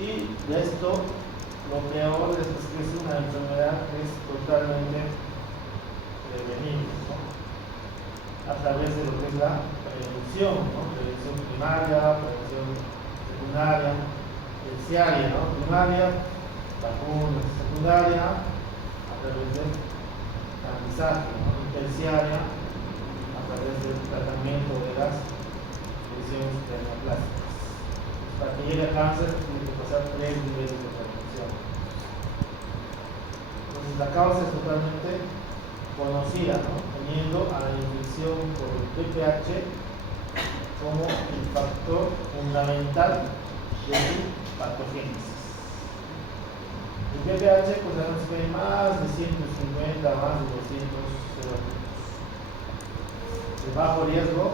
Y de esto, lo peor es que es una enfermedad que es totalmente prevenible, ¿no?, a través de lo que es la prevención, ¿no?, prevención primaria, prevención secundaria, terciaria, ¿no?, primaria, vacunas, secundaria, a través del tamizaje, ¿no?, y terciaria, a través del tratamiento de las lesiones neoplásicas. Para que llegue a cáncer tiene que pasar 3 niveles de prevención. Entonces la causa es totalmente conocida, ¿no?, teniendo a la infección por el VPH como el factor fundamental de su patogénesis. El VPH, pues sabemos que hay más de 150, más de 200 serotipos. De bajo riesgo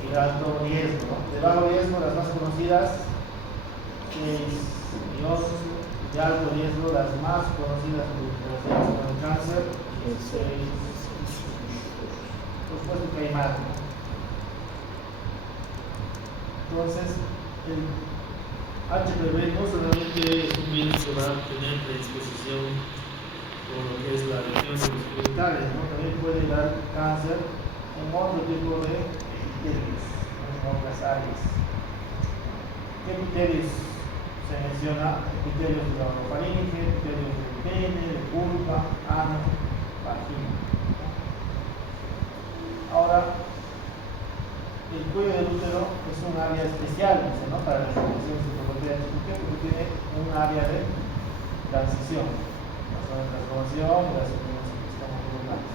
y de alto riesgo, ¿no? De bajo riesgo, las más conocidas, 6 y 11, de alto riesgo, las más conocidas relacionadas con el cáncer, 16. Por supuesto que hay más, ¿no? Entonces, el HPV no solamente es un virus que va a tener predisposición por lo que es la región de los genitales, ¿no?, también puede dar cáncer en otro tipo de epitelios, en otras áreas. ¿Qué epitelios se menciona? Epitelios de la orofaringe, epitelios del pene, de vulva, ano, vagina. Ahora, el cuello del útero es un área especial, ¿no?, para las infecciones de VIH. ¿Por qué? Porque tiene un área de transición, la zona de transformación y las enfermedades que estamos hormonales.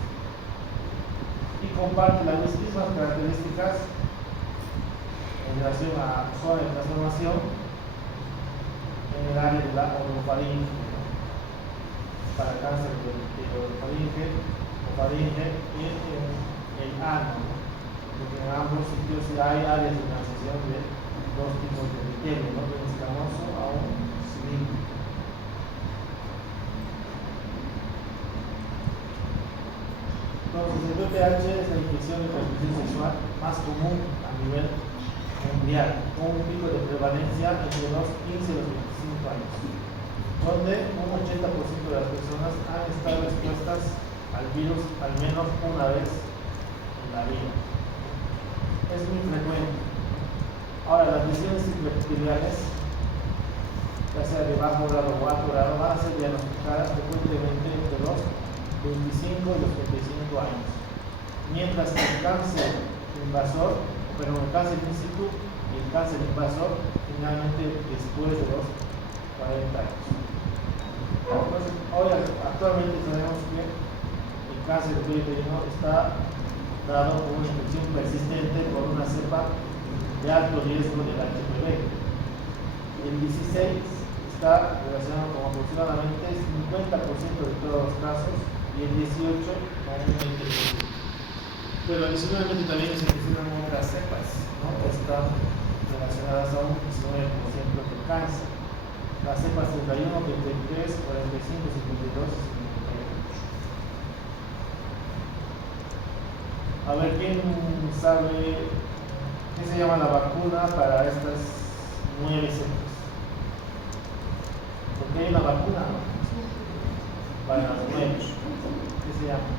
Y comparte las mismas características en relación a zona de transformación en el área de la orofaringe, ¿no?, para cáncer de orofaringe y el ano, ¿no?, porque en ambos sitios hay áreas de transición de dos tipos de epitelio, ¿no?, de un escamoso a un cilíndrico. el VPH es la infección de transmisión sexual más común a nivel mundial, con un pico de prevalencia entre los 15 y los 25 años, donde un 80% de las personas han estado expuestas al virus al menos una vez en la vida. Es muy frecuente. Ahora, las lesiones epiteliales, ya sea de bajo grado o alto grado, van a ser diagnosticadas frecuentemente entre los 25 y los 35 años, mientras que el cáncer invasor, el cáncer in situ y el cáncer invasor finalmente después de los 40 años. Entonces, hoy actualmente sabemos que el cáncer de cuello uterino está dado por una infección persistente por una cepa de alto riesgo del HPV. El 16 está relacionado con aproximadamente 50% de todos los casos y el 18 con un 20%. Pero adicionalmente también se mencionan otras cepas, ¿no? Que están relacionadas a un 19% del cáncer. Las cepas 31, 33, 45, 52 y 58. A ver, ¿quién sabe qué se llama la vacuna para estas 9 cepas? Porque hay una vacuna, ¿no? Para las 9. ¿Qué se llama?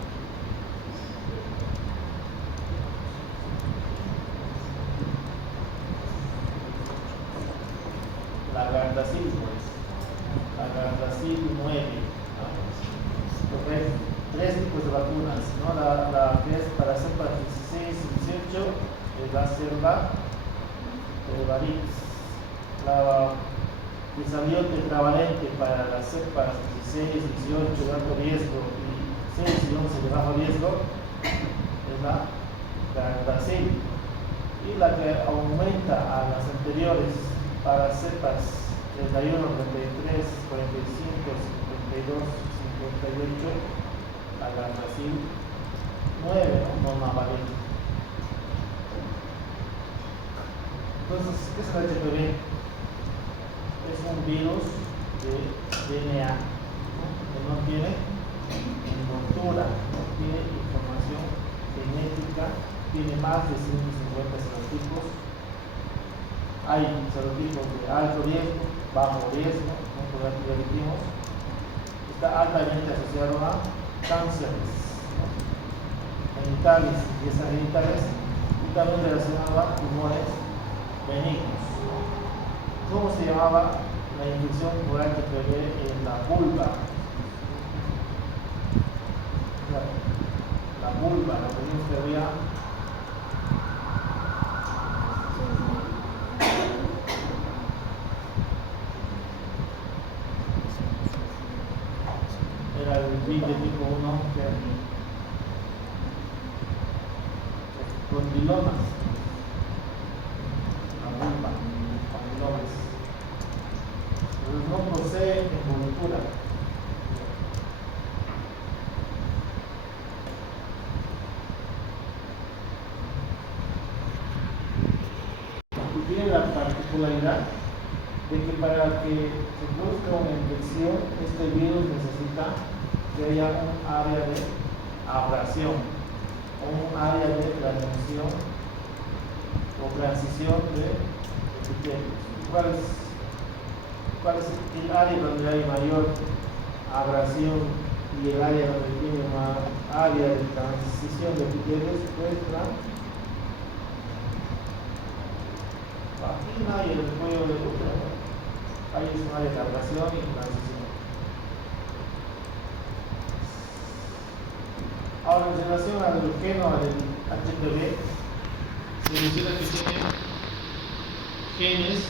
La Gardasil, pues. La Gardasil 9, ¿no? Porque hay 3 tipos de vacunas, ¿no? La que es para cepas 16 y 18 es la Cervarix. La que salió tetravalente para las cepas 16, 18 de alto riesgo y 6 y 11 de bajo riesgo es la Gardasil. Y la que aumenta a las anteriores para cepas 31, 33, 45, 52, 58, la Gardasil 9, no monovalente. Entonces, ¿qué es el HPV? Es un virus de DNA, ¿no? Que no tiene envoltura, no tiene información genética, tiene más de 150 serotipos. Hay serotipos de alto riesgo, bajo riesgo, como ya dijimos. Está altamente asociado a cánceres, ¿no? Genitales y extragenitales, y también relacionado a tumores benignos. ¿Cómo se llamaba la infección por HPV en la vulva? La vulva, lo que vimos que había era el VIH de tipo 1, que era condilomas. La vulva, condilomas. Entonces no posee envoltura. Tiene la particularidad de que para que se produzca una infección, este virus necesita que haya un área de abrasión o un área de transmisión o transición de epitelios. ¿Cuál es el área donde hay mayor abrasión y el área donde tiene una área de transición de epitelios? Pues la vagina y el cuello del útero. Ahí es un área de abrasión y transición. Ahora, en relación al genoma del HPV, se menciona que tiene genes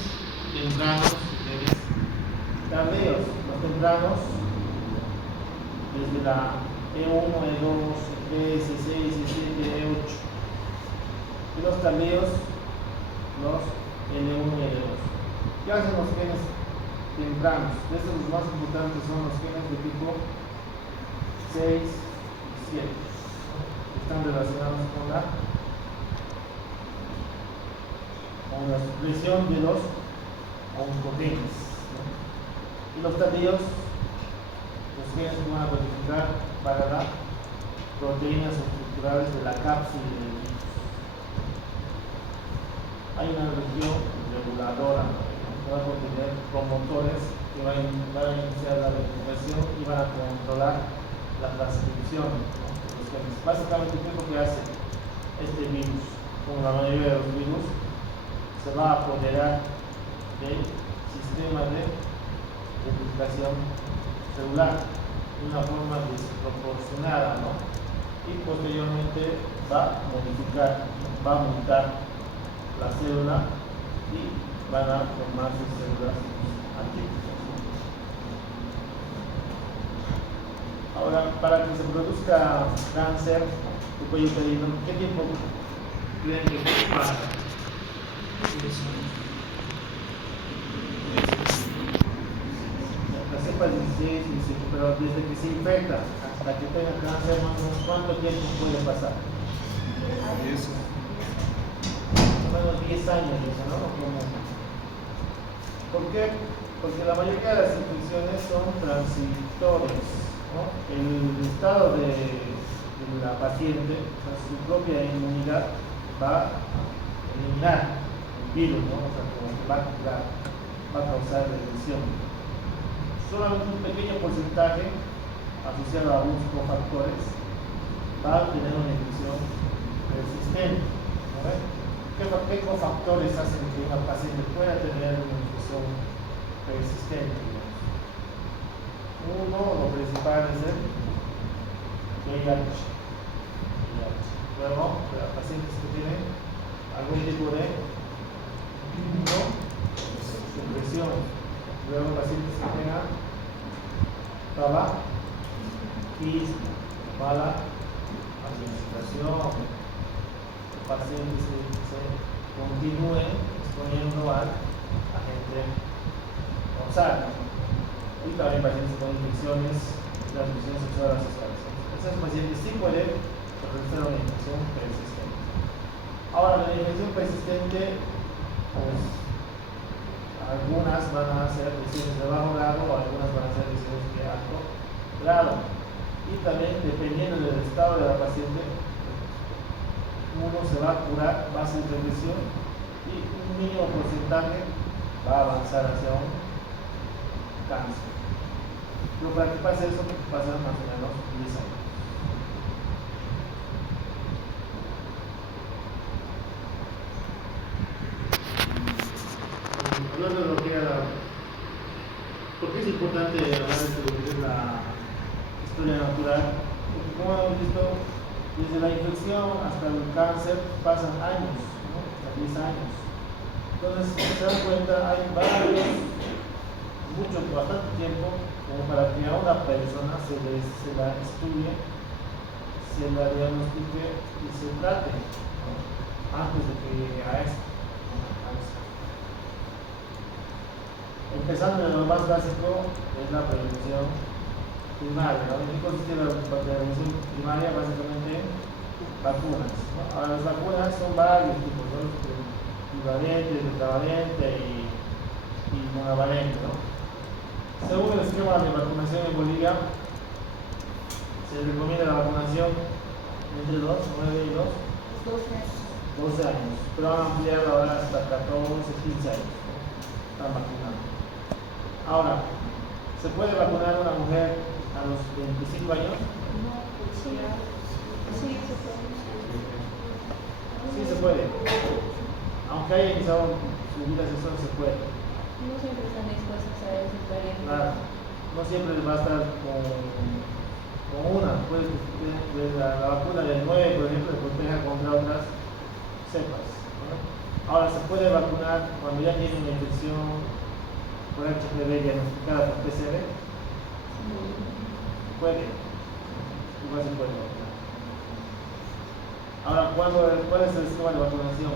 tempranos y genes tardíos. Los tempranos, desde la E1, E2, E3, E6, E7, E8. Y los tardíos, los L1 y L2. ¿Qué hacen los genes tempranos? De estos los más importantes son los genes de tipo 6 y 7. Están relacionados con la supresión de los oncogenes, ¿no? Y los tardíos, los genes que van a codificar para la proteína sustitutiva. estructurales de la cápsula del virus. Hay una región reguladora que va a contener promotores que van a iniciar la replicación y van a controlar la transcripción, ¿no? De los genes. Básicamente, ¿qué es lo que hace este virus? Como la mayoría de los virus, se va a apoderar del sistema de replicación celular de una forma desproporcionada, ¿no? Y posteriormente va a modificar, va a mutar la célula y van a formarse células antígenas. Ahora, para que se produzca cáncer de cuello uterino, ¿qué tiempo creen que pasa? La cepa 16, 18, pero desde que se infecta hasta que tenga cáncer, más o menos, ¿cuánto tiempo puede pasar? 10. Más o menos 10 años, ¿no? ¿Por qué? Porque la mayoría de las infecciones son transitorias, ¿no? El estado de la paciente, o sea, su propia inmunidad, va a eliminar el virus, ¿no? O sea, como que va a causar regresión. Solamente un pequeño porcentaje asociado a algunos cofactores va a tener una infección persistente, ¿no? ¿Qué cofactores hacen que una paciente pueda tener una infección persistente? Uno, lo principal es el VIH. Luego, las pacientes que tienen algún tipo de inmunosupresión. Luego, pacientes que tengan tabaquismo, mala administración, pacientes que se continúen exponiendo al agente causal, y también pacientes con infecciones de transmisión sexual ancestral. Esos pacientes sí pueden presentar una infección persistente. Ahora, la infección persistente, pues algunas van a ser lesiones de bajo grado o algunas van a ser lesiones de alto grado. Y también, dependiendo del estado de la paciente, uno se va a curar, va a hacer regresión y un mínimo porcentaje va a avanzar hacia un cáncer. Pero para que pase eso, pasan más o menos 10 años. Hablando de lo que era, ¿por qué es importante hablar de lo que es la historia natural? Porque como hemos visto, desde la infección hasta el cáncer pasan años, ¿no? Hasta 10 años. Entonces, si se dan cuenta, hay bastante tiempo como para que a una persona se la estudie, se la diagnostique y se trate, ¿no? Antes de que a esto. Empezando de lo más básico, es la prevención primaria, ¿no? ¿En qué consiste la prevención primaria? Básicamente vacunas, ¿no? Ahora, las vacunas son varios tipos, ¿no? Bivalente, tetravalente y monovalente, ¿no? Según el esquema de vacunación en Bolivia, se recomienda la vacunación entre los 9 y los 12 años, pero han ampliado ahora hasta 14, 15 años, ¿no? Están vacunando. Ahora, ¿se puede vacunar a una mujer a los 25 años? Sí se puede. Aunque haya iniciado su vida sexual, se puede. No siempre están dispuestos a ese experimento. Claro. No siempre va a estar con una. Puede que la vacuna del 9, por ejemplo, le proteja contra otras cepas, ¿no? Ahora, ¿se puede vacunar cuando ya tiene una infección por HPV diagnosticada por PCR? Puede. Igual se puede vacunar. Ahora, ¿cuál es el esquema de vacunación?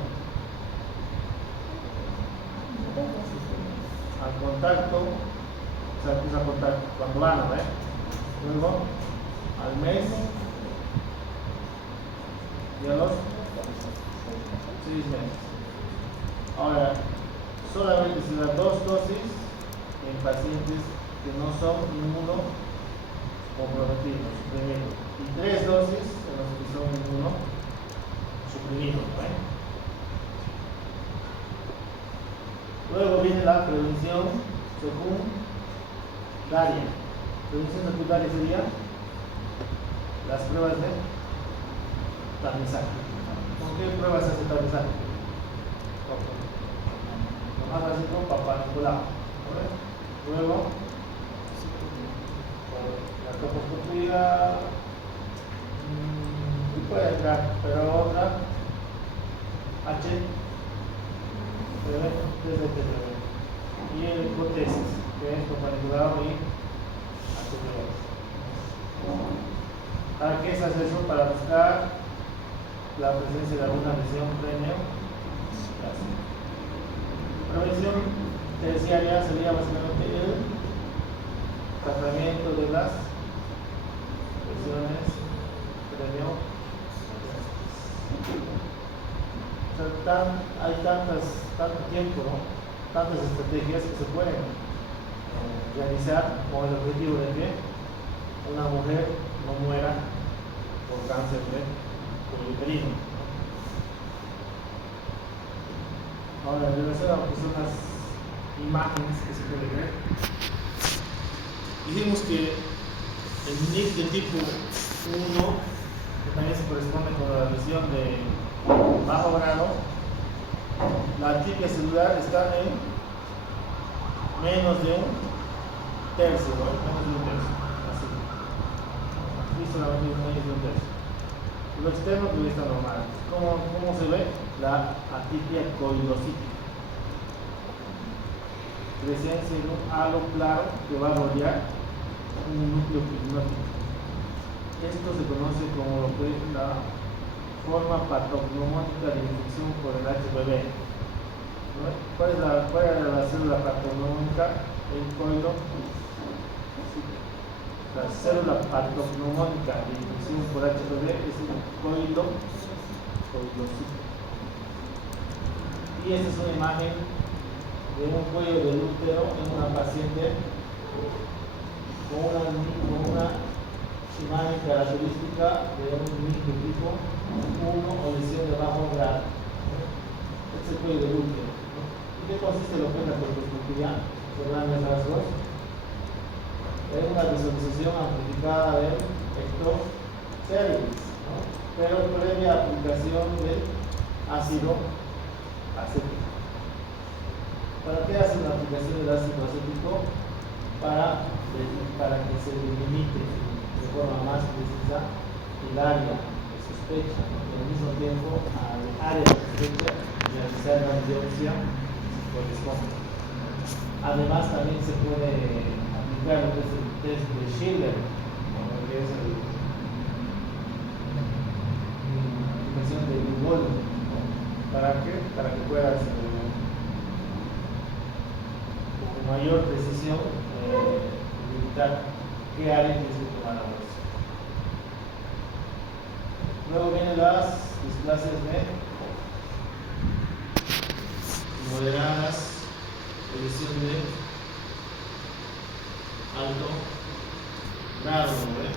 Al contacto, o sea, empieza a contacto cuando van, ¿no? Luego, al mes y a los 6 meses. Ahora, solamente se da 2 dosis en pacientes que no son inmunocomprometidos, primero. y 3 dosis en los que son inmunosuprimidos, ¿no? Luego viene la prevención secundaria. Prevención secundaria sería las pruebas de tamizaje. ¿Con qué pruebas se hace tamizaje? Lo más básico, Papá Nicolau. Luego, la toposcopía puede entrar, pero otra y el hipótesis, que es Papá Nicolau y HPV. ¿Para qué se hace eso? Para buscar la presencia de alguna lesión preneoplásica. Prevención terciaria sería básicamente el tratamiento de las lesiones preneoplásticas. O sea, hay tanto tiempo, ¿no? Tantas estrategias que se pueden realizar con el objetivo de que una mujer no muera por cáncer de cuello uterino. Ahora, en relación a lo que son las imágenes que se pueden ver, dijimos que el NIC de tipo 1, que también se corresponde con la lesión de bajo grado, la tipia celular está en menos de un tercio, ¿no? Menos de un tercio, así. Aquí solamente menos de un tercio. Lo externo que está normal. ¿Cómo se ve? La atipia coidocítica. Presencia de un halo claro que va a rodear un núcleo plasmático. Esto se conoce como lo que es la forma patognomónica de infección por el HPV. ¿Cuál es la célula patognomónica? El coido. La célula patognomónica de infección por HPV es el coidocito. Y esta es una imagen de un cuello del útero en una paciente con una imagen característica de un NIC de tipo 1 o lesión de bajo grado. Este es el cuello del útero. ¿En qué consiste lo que es la colposcopía? Por grandes rasgos. Es una visualización amplificada del ectocervix, ¿no? Pero previa aplicación del ácido acético. ¿Para qué hace la aplicación del ácido acético? Para que se delimite de forma más precisa el área de sospecha, ¿no? Y al mismo tiempo al área de sospecha realizar la biopsia si corresponde. Además también se puede aplicar lo que es el test de Schiller, lo que es la aplicación de Google, ¿no? ¿Para qué? Para que puedas con mayor precisión detectar qué área tienes que tomar la muestra. Luego vienen las displasias moderadas, lesión de alto grado, ¿ve?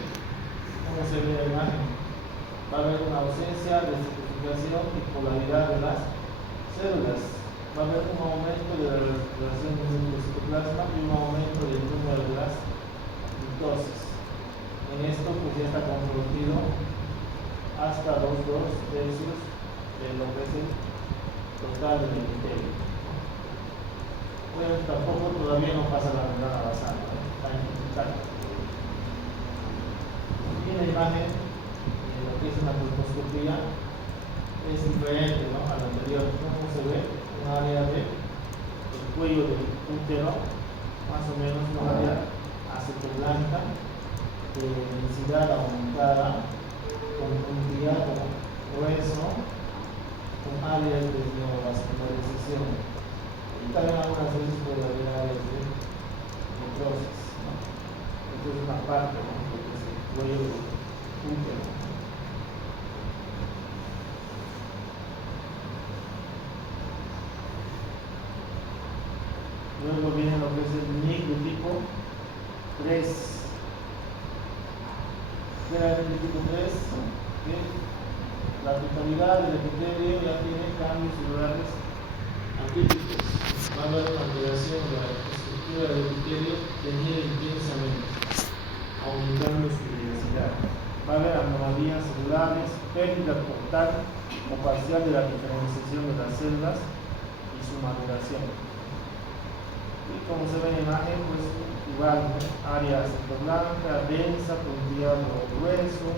¿Cómo se ve la imagen? Va a haber una ausencia de estratificación y polaridad de las células. Va a haber un aumento de la relación de citoplasma y un aumento del número de las mitosis. En esto pues ya está comprometido hasta 2 tercios de lo que es el total del epitelio. Bueno, tampoco todavía no pasa la membrana basal, ¿no? Está identificado. Y la imagen de lo que es una colposcopía es diferente, ¿no? A la anterior. ¿Cómo se ve? Un área del cuello del útero, más o menos un área acetoblanca de densidad aumentada, con profundidad grueso, con áreas de neovascularización. Y también algunas veces puede haber áreas de necrosis, ¿no? Esto es una parte, ¿no? De ese cuello del útero. Luego viene lo que es el NIC de tipo 3. del tipo 3, que la totalidad del epitelio ya tiene cambios celulares atípicos. Va a haber una alteración de la estructura del epitelio teñida intensamente, aumentando su diversidad. Va a haber anomalías celulares, pérdida total o parcial de la diferenciación de las células y su maduración. Y como se ve en la imagen, pues igual, ¿no? Área blanca, densa, punteado grueso,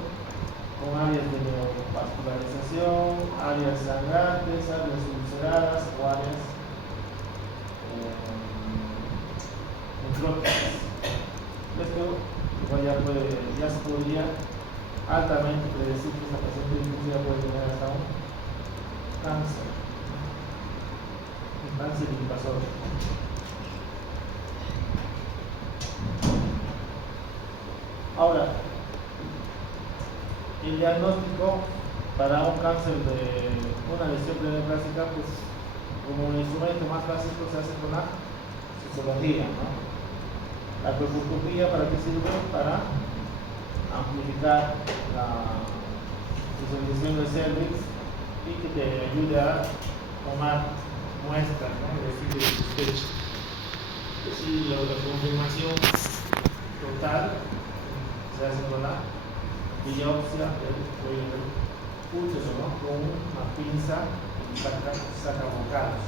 con áreas de neovascularización, áreas sangrantes, áreas ulceradas o áreas necróticas. Esto igual ya se podría altamente predecir que esta paciente inclusive puede tener hasta un cáncer invasor. Ahora, el diagnóstico para un cáncer de una lesión perineoplásica, pues como el instrumento más básico se hace con la citología, ¿no? La colposcopía, ¿para qué sirve? Para amplificar la visualización del cervix y que te ayude a tomar muestras, ¿no? De sospecha. Y la confirmación total se hace con la biopsia del cuello del útero, ¿no? Con una pinza y sacabocados.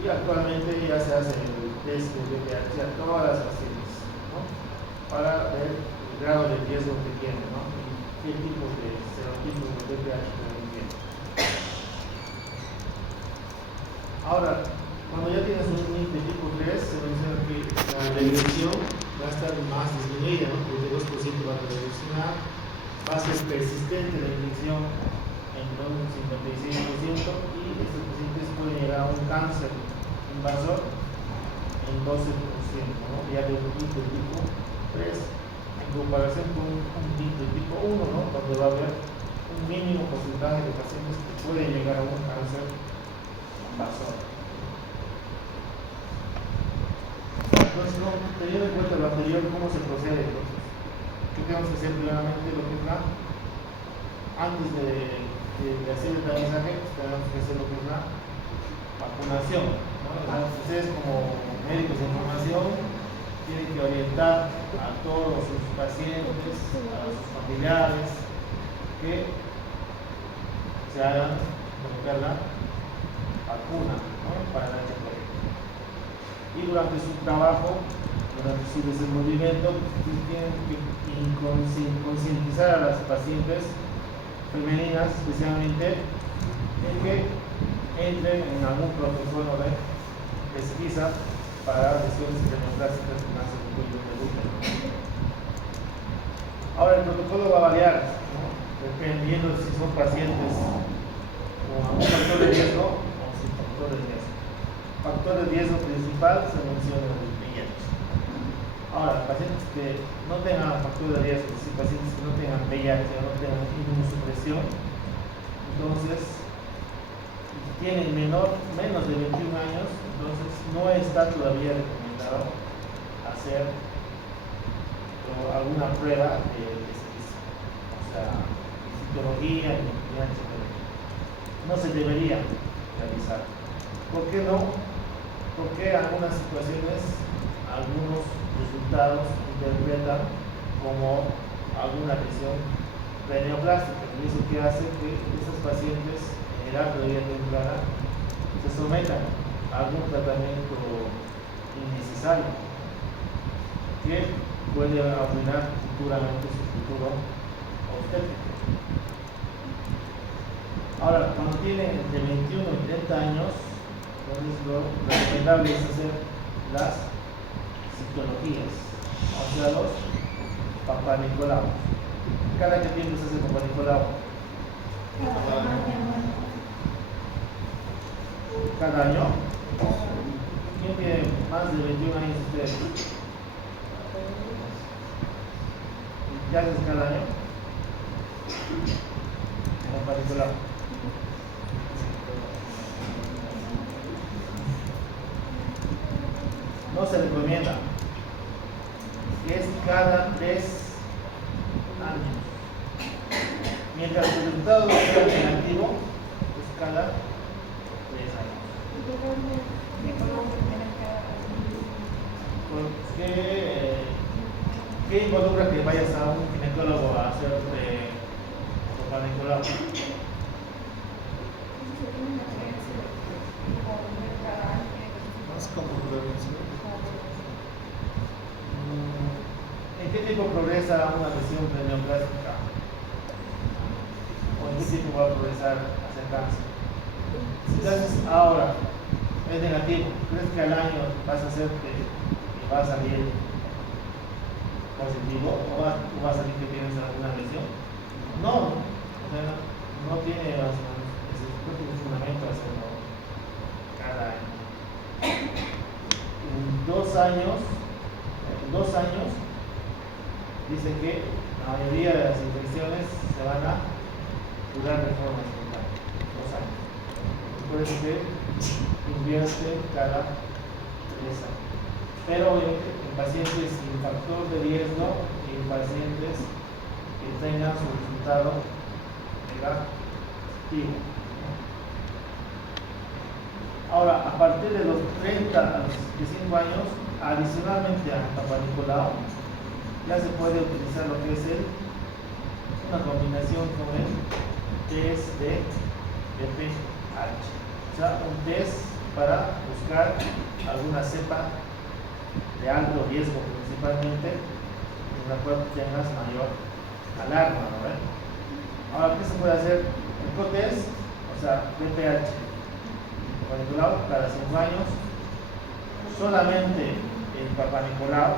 Y actualmente ya se hace el test de VPH a todas las pacientes, ¿no? Para ver el grado de riesgo que tienen, ¿no? Y qué tipo de serotipos de VPH tienen. Ahora, cuando ya tienes un NIT de tipo 3, se menciona que la regresión va a estar más disminuida, ¿no? 32% va a reducir, va a ser persistente la infección en un 56% y estos pacientes pueden llegar a un cáncer invasor en 12%, ¿no? Ya de un NIT de tipo 3, en comparación con un NIT de tipo 1, ¿no? Donde va a haber un mínimo porcentaje de pacientes que pueden llegar a un cáncer invasor. Entonces, teniendo en cuenta lo anterior, ¿cómo se procede? ¿Qué tenemos que hacer primeramente? Lo que es antes de hacer el tamizaje, pues tenemos que hacer lo que es la vacunación, ¿no? Entonces, ustedes como médicos de información tienen que orientar a todos sus pacientes, a sus familiares, que se hagan colocar la vacuna, ¿no? Para el HIV. Y durante su trabajo, durante su desenvolvimiento, tienen que concientizar a las pacientes femeninas, especialmente, en que entren en algún protocolo de pesquisa para lesiones perineoplásticas en cáncer de cuello del útero. Ahora, el protocolo va a variar, ¿no? Dependiendo si son pacientes con algún factor de riesgo o sin factor de riesgo. Factor de riesgo principal se menciona en el VIH. Ahora, pacientes que no tengan factor de riesgo, es decir, pacientes que no tengan VIH, no tengan inmunosupresión, entonces tienen menos de 21 años, entonces no está todavía recomendado hacer alguna prueba de pesquisa, o sea, citología, etc. No se debería realizar. ¿Por qué no? Porque en algunas situaciones algunos resultados interpretan como alguna lesión perineoplástica, y eso que hace que estos pacientes en edad todavía temprana se sometan a algún tratamiento innecesario que puede arruinar futuramente su futuro obstétrico. Ahora, cuando tienen entre 21 y 30 años, entonces lo recomendable es hacer las citologías, o sea, los papanicolaos. ¿Cada qué tiempo se hace papanicolao? ¿Cada año? ¿Quién tiene más de 21 años ustedes? ¿Qué haces cada año? Papanicolao. No se recomienda. cada 3 años. Mientras el resultado sea negativo, es cada 3 años. ¿Qué involucra que vayas a un ginecólogo a hacer Papá Nicolau? Más como prevención. ¿En qué tiempo progresa una lesión neoplástica? ¿O en qué tiempo va a progresar hacia cáncer? Si lo haces ahora, es negativo, ¿crees que al año vas a hacerte y va a salir positivo o va a salir que tienes alguna lesión? No, o sea, no tiene ese fundamento hacerlo cada año. En 2 años, dice que la mayoría de las infecciones se van a curar de forma espontánea. 2 años. Por eso que invierte cada 3 años. Pero obviamente en pacientes sin factor de riesgo y en pacientes que tengan su resultado negativo. Ahora, a partir de los 30 a los 65 años, adicionalmente a Papá Nicolau, ya se puede utilizar lo que es una combinación con el test de VPH. O sea, un test para buscar alguna cepa de alto riesgo, principalmente en la cual tengas mayor alarma, ¿no? Ahora, ¿qué se puede hacer? El cotest, o sea, VPH, Papá Nicolau cada 5 años, solamente en Papá Nicolau,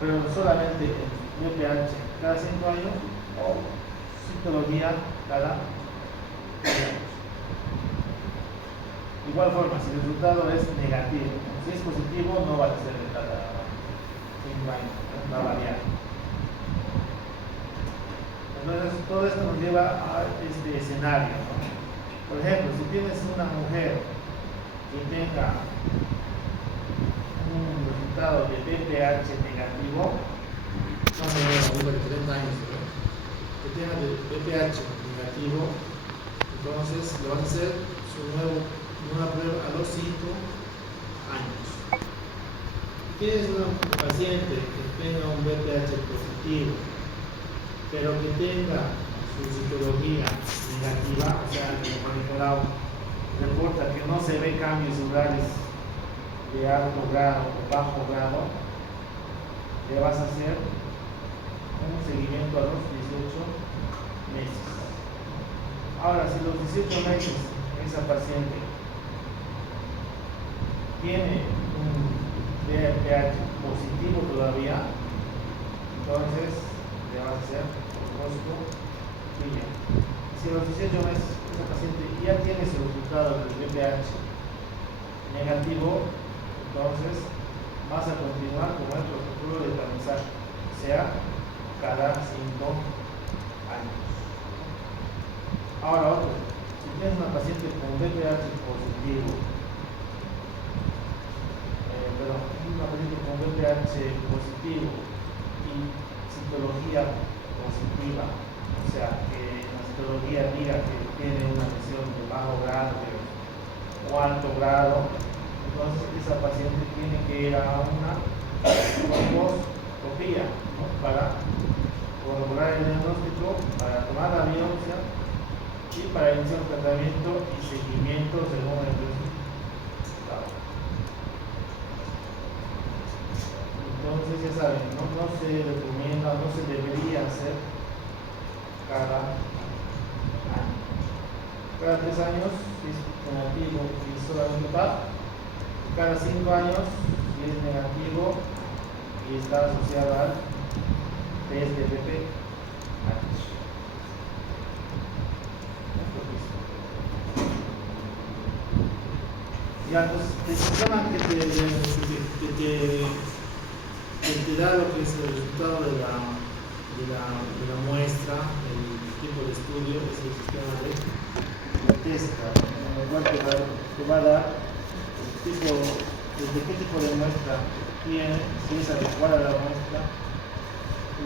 pero solamente en VPH cada 5 años o citología cada 10 años. De igual forma, si el resultado es negativo, si es positivo, no va a ser de cada 5 años, va a variar. Entonces, todo esto nos lleva a este escenario, ¿no? Por ejemplo, si tienes una mujer que tenga un resultado de VPH negativo, Hombre de 30 años, ¿verdad? que tenga VPH negativo, entonces le vas a hacer su nueva prueba a los 5 años. Si tienes una paciente que tenga un VPH positivo, pero que tenga su citología negativa, o sea, el Nicolau reporta que no se ve cambios orales de alto grado o bajo grado, le vas a hacer un seguimiento a los 18 meses. Ahora, si los 18 meses esa paciente tiene un VPH positivo todavía, entonces le vas a hacer colposcopía. Si a los 18 meses esa paciente ya tiene su resultado del VPH negativo, entonces vas a continuar con el protocolo de tamizaje, o sea, cada 5 años. Ahora otro, si tienes una paciente con VPH positivo, una paciente con VPH positivo y citología positiva, o sea, que la citología diga que tiene una lesión de bajo grado o alto grado, entonces esa paciente tiene que ir a una colposcopía, ¿no? Para corroborar el diagnóstico, para tomar la biopsia y para iniciar un tratamiento y seguimiento según el resultado. Entonces ya saben, no se recomienda, no se debería hacer cada año. Cada 3 años si es negativo y solamente PAP. Cada 5 años si es negativo y está asociado al test de VPH. Ya, pues te mencionan que te da lo que es el resultado de la muestra, el tipo de estudio, es el sistema de test, con lo cual te va a dar el tipo desde qué tipo de muestra tiene, si es adecuada la muestra,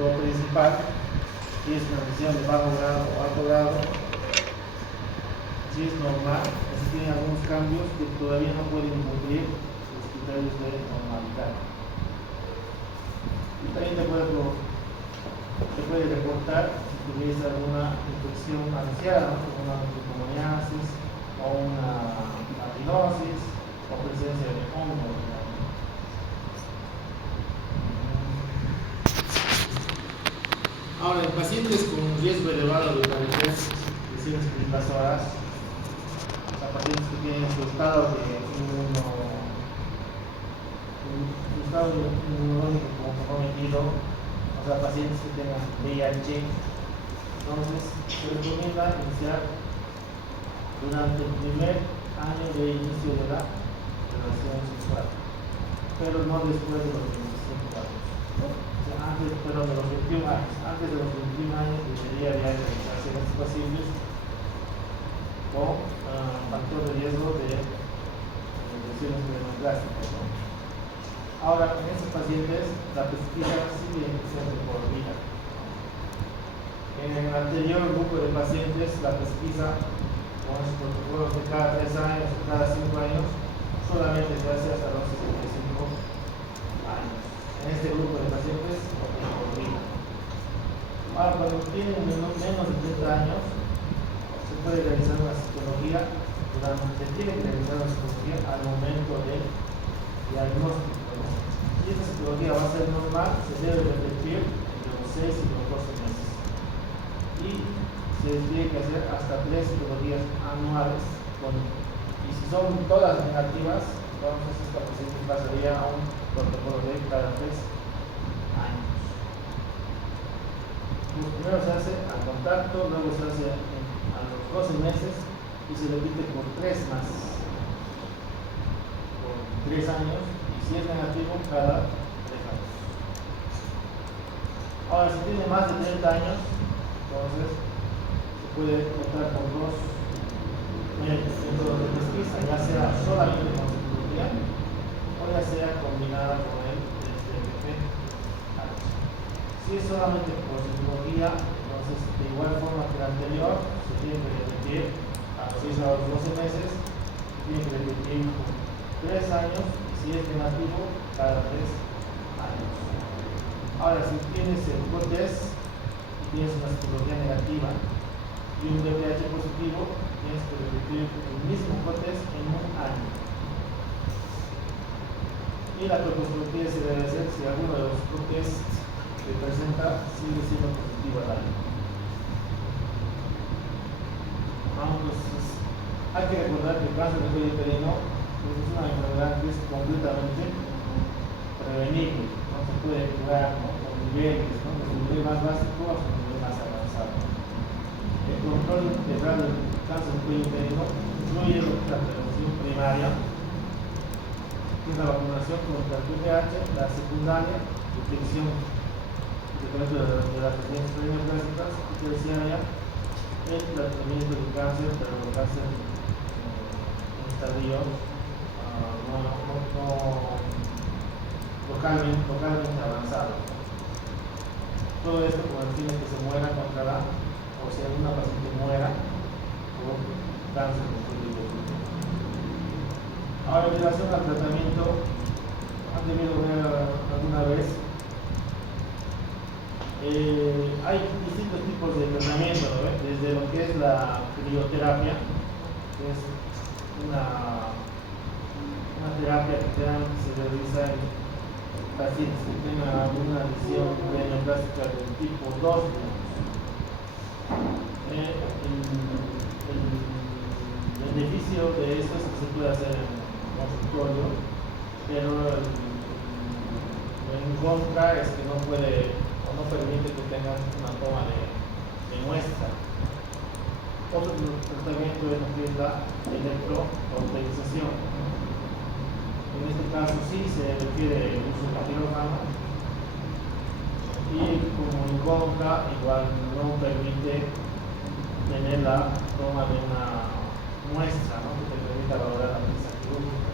lo principal, si es una lesión de bajo grado o alto grado, si es normal, o si tiene algunos cambios que todavía no pueden cumplir los criterios de normalidad. Y también te puede reportar si tuviese alguna infección asociada, ¿no? Como una tricomoniasis o una marginosis o presencia de hongo. Ahora, en pacientes con riesgo elevado de padecer lesiones invasoras, o sea, pacientes que tienen su estado inmunológico comprometido, o sea, pacientes que tengan VIH, entonces se recomienda iniciar durante el primer año de inicio de la relación sexual, pero no después de los 25 años. O sea, de los 21 años. Antes de los 21 años debería de realizarse estos pacientes con factor de riesgo de lesiones meningoplásticas, ¿no? Ahora, en estos pacientes la pesquisa sigue siendo por vida. En el anterior grupo de pacientes, la pesquisa con los protocolos de cada 3 años o cada 5 años solamente se hace hasta los 65 años. En este grupo de pacientes, por vida. Ahora, cuando tienen menos de 30 años, se puede realizar una citología, se tiene que realizar una citología al momento del diagnóstico. Si esta citología va a ser normal, se debe repetir entre los 6 y los 12 meses. Y se tiene que hacer hasta 3 citologías anuales. Y si son todas negativas, entonces esta paciente pasaría a un protocolo de cada 3 años. Pues primero se hace al contacto, luego se hace a los 12 meses y se repite por 3 más. Por 3 años. Si es negativo, cada 3 años. Ahora, si tiene más de 30 años, entonces se puede optar por 2 métodos de pesquisa, ya sea solamente con citología o ya sea combinada con el TSPH. Si es solamente por citología, entonces de igual forma que el anterior, se tiene que repetir a los 6 a los 12 meses, se tiene que repetir por 3 años. Si es negativo, cada 3 años. Ahora, si tienes el co-test y tienes una citología negativa y un VPH positivo, tienes que repetir el mismo co-test en un año. Y la colposcopía se debe hacer si alguno de los co-tests que presenta sigue siendo positivo al año. Entonces, hay que recordar que el cáncer de cuello uterino es una enfermedad que es completamente prevenible, no se puede curar, ¿no? Con niveles, ¿no? Desde el nivel más básico hasta el nivel más avanzado. El control integral del cáncer de cuello uterino incluye la prevención primaria, que es la vacunación contra el VIH, la secundaria, detección de las lesiones meningoplásticas, y terciaria, el tratamiento del cáncer, pero el cáncer en estadio localmente avanzado. Todo esto con el fin de que se muera contra o si alguna paciente muera por cáncer de cuello uterino. Ahora, en relación al tratamiento, han debido ver alguna vez, hay distintos tipos de tratamiento, ¿no? Desde lo que es la crioterapia, que es una terapia que se realiza en pacientes que tengan alguna lesión meningoplástica del tipo 2. El beneficio de esto es que se puede hacer en consultorio, pero en contra es que no puede o no permite que tengan una toma de muestra. Otro tratamiento es lo que es la electrocautelización. En este caso sí se requiere el uso de quirófano y como en contra igual no permite tener la toma de una muestra, ¿no? Que te permita valorar la pieza quirúrgica.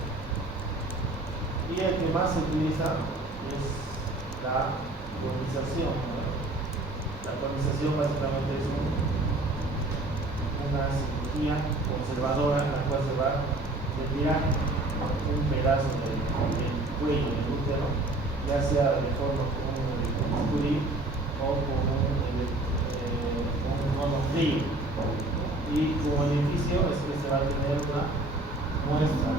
Y el que más se utiliza es la conización, ¿no? La conización básicamente es una cirugía conservadora en la cual se va a retirar un pedazo del cuello del útero, ya sea de forma con un bisturí o con un cono frío. Y como beneficio es que se va a tener una muestra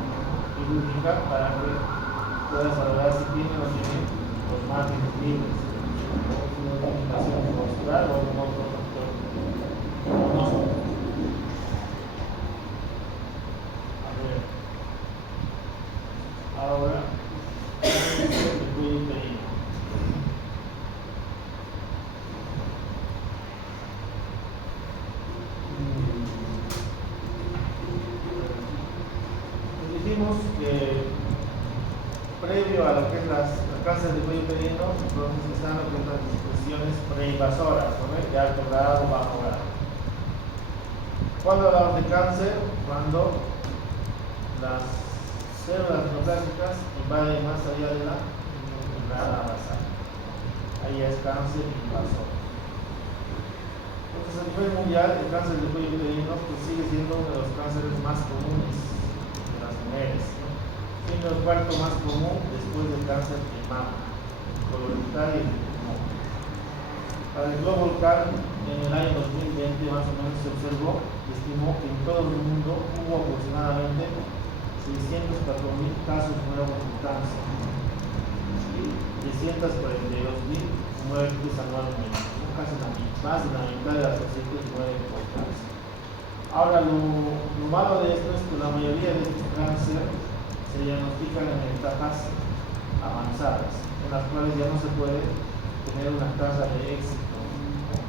quirúrgica para que puedas valorar si tiene o no tiene los márgenes libres, o una limitación postural o algún otro factor o no. A ver, ahora el cuello uterino. Dijimos que previo a lo que es el cáncer de cuello uterino, entonces están lo que es las lesiones preinvasoras, ¿no? De alto grado o bajo grado. Cuando hablamos de cáncer, cuando las células neoplásicas invaden más allá de la membrana basal. Ahí es cáncer invasor. Entonces, a nivel mundial, el cáncer de cuello uterino pues, sigue siendo uno de los cánceres más comunes de las mujeres, ¿no? Siendo el cuarto más común después del cáncer de mama, colorectal y el pulmón. Para el globo local, en el año 2020 más o menos se observó y estimó que en todo el mundo hubo aproximadamente 604.000 casos nuevos de cáncer y 342.000 muertes anualmente. Casi más de la mitad de las pacientes mueren por cáncer. Ahora, lo malo de esto es que la mayoría de estos cánceres se diagnostican en etapas avanzadas, en las cuales ya no se puede tener una tasa de éxito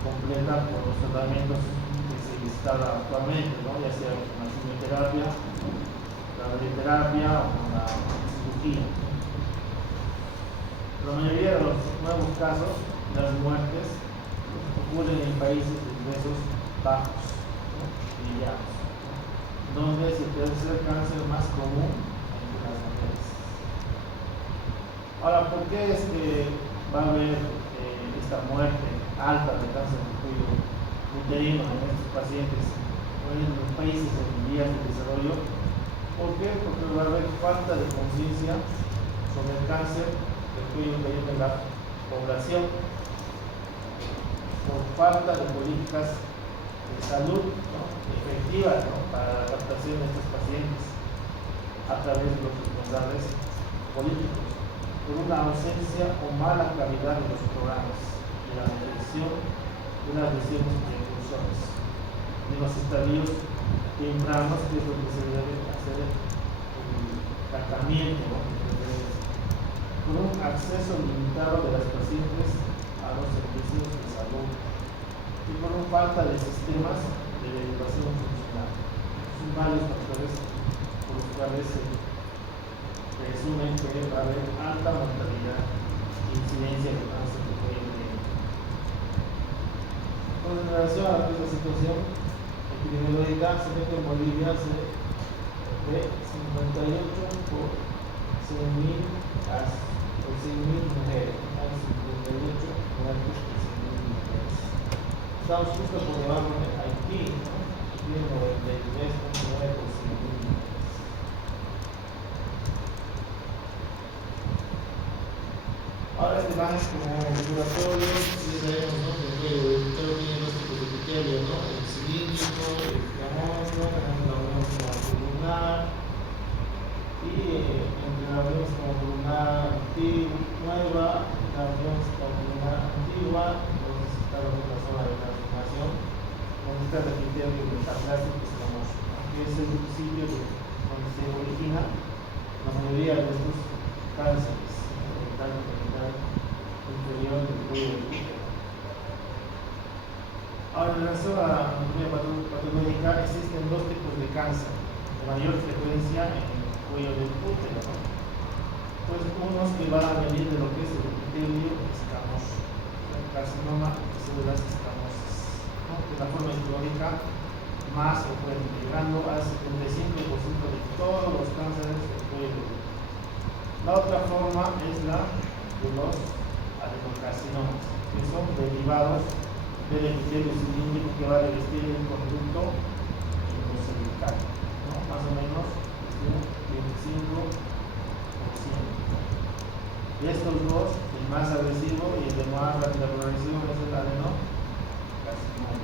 completa por los tratamientos que se instalan actualmente, ¿no? Ya sea con la quimioterapia, la radioterapia o con la cirugía. La mayoría de los nuevos casos, las muertes, ocurren en países de ingresos bajos, ¿no? Medianos, donde es el tercer cáncer más común entre las mujeres. Ahora, ¿por qué es que va a haber esta muerte alta de cáncer de cuello uterino en estos pacientes en los países en vías de desarrollo? ¿Por qué? Porque va a haber falta de conciencia sobre el cáncer del cuello uterino en la población, por falta de políticas de salud, ¿no? Efectivas, ¿no? Para la captación de estos pacientes a través de los responsables políticos, por una ausencia o mala calidad de los programas y la detección de las lesiones precursoras de los estadios tempranos, que es donde se debe hacer el tratamiento, ¿no? Por un acceso limitado de las pacientes a los servicios de salud y por una falta de sistemas de derivación funcional. Son varios factores por los cuales se presumen que va a haber alta mortalidad e incidencia de cáncer de cuello uterino. Con relación a esta situación epidemiológica, se ve que en Bolivia se ve 58 por 100.000 casos, por 100.000 mujeres. Hay 58 muertes por 100.000 mujeres. Estamos justo por debajo de Haití, ¿no? Tiene 93.9 por 100.000 mujeres. Ahora este baño como regulatorio, ya sabemos, ¿no? Que el útero tiene dos tipos de epitelio, ¿no? El cilíndrico, el escamoso, tenemos la unión como columnar y entre la unión como columnar nueva, la unión como columnar antigua, entonces está lo que es la zona de transformación, donde está el epitelio metaplástico escamoso, que es el sitio donde se origina la mayoría de estos cánceres inferior del cuello del útero. Ahora, en relación a la anatomía patológica, existen dos tipos de cáncer de mayor frecuencia en el cuello del útero, ¿no? Pues unos que van a venir de lo que es el epitelio escamoso, el carcinoma de células escamosas, ¿no? Que es la forma histológica más frecuente, llegando al 75% de todos los cánceres del cuello del útero. La otra forma es la de los adenocarcinomas, que son derivados del epitelio cilíndrico que va a revestir el conducto endocervical, ¿no? Más o menos un 25%. De estos dos, el más agresivo y el de más rápida progresión es el adenocarcinoma.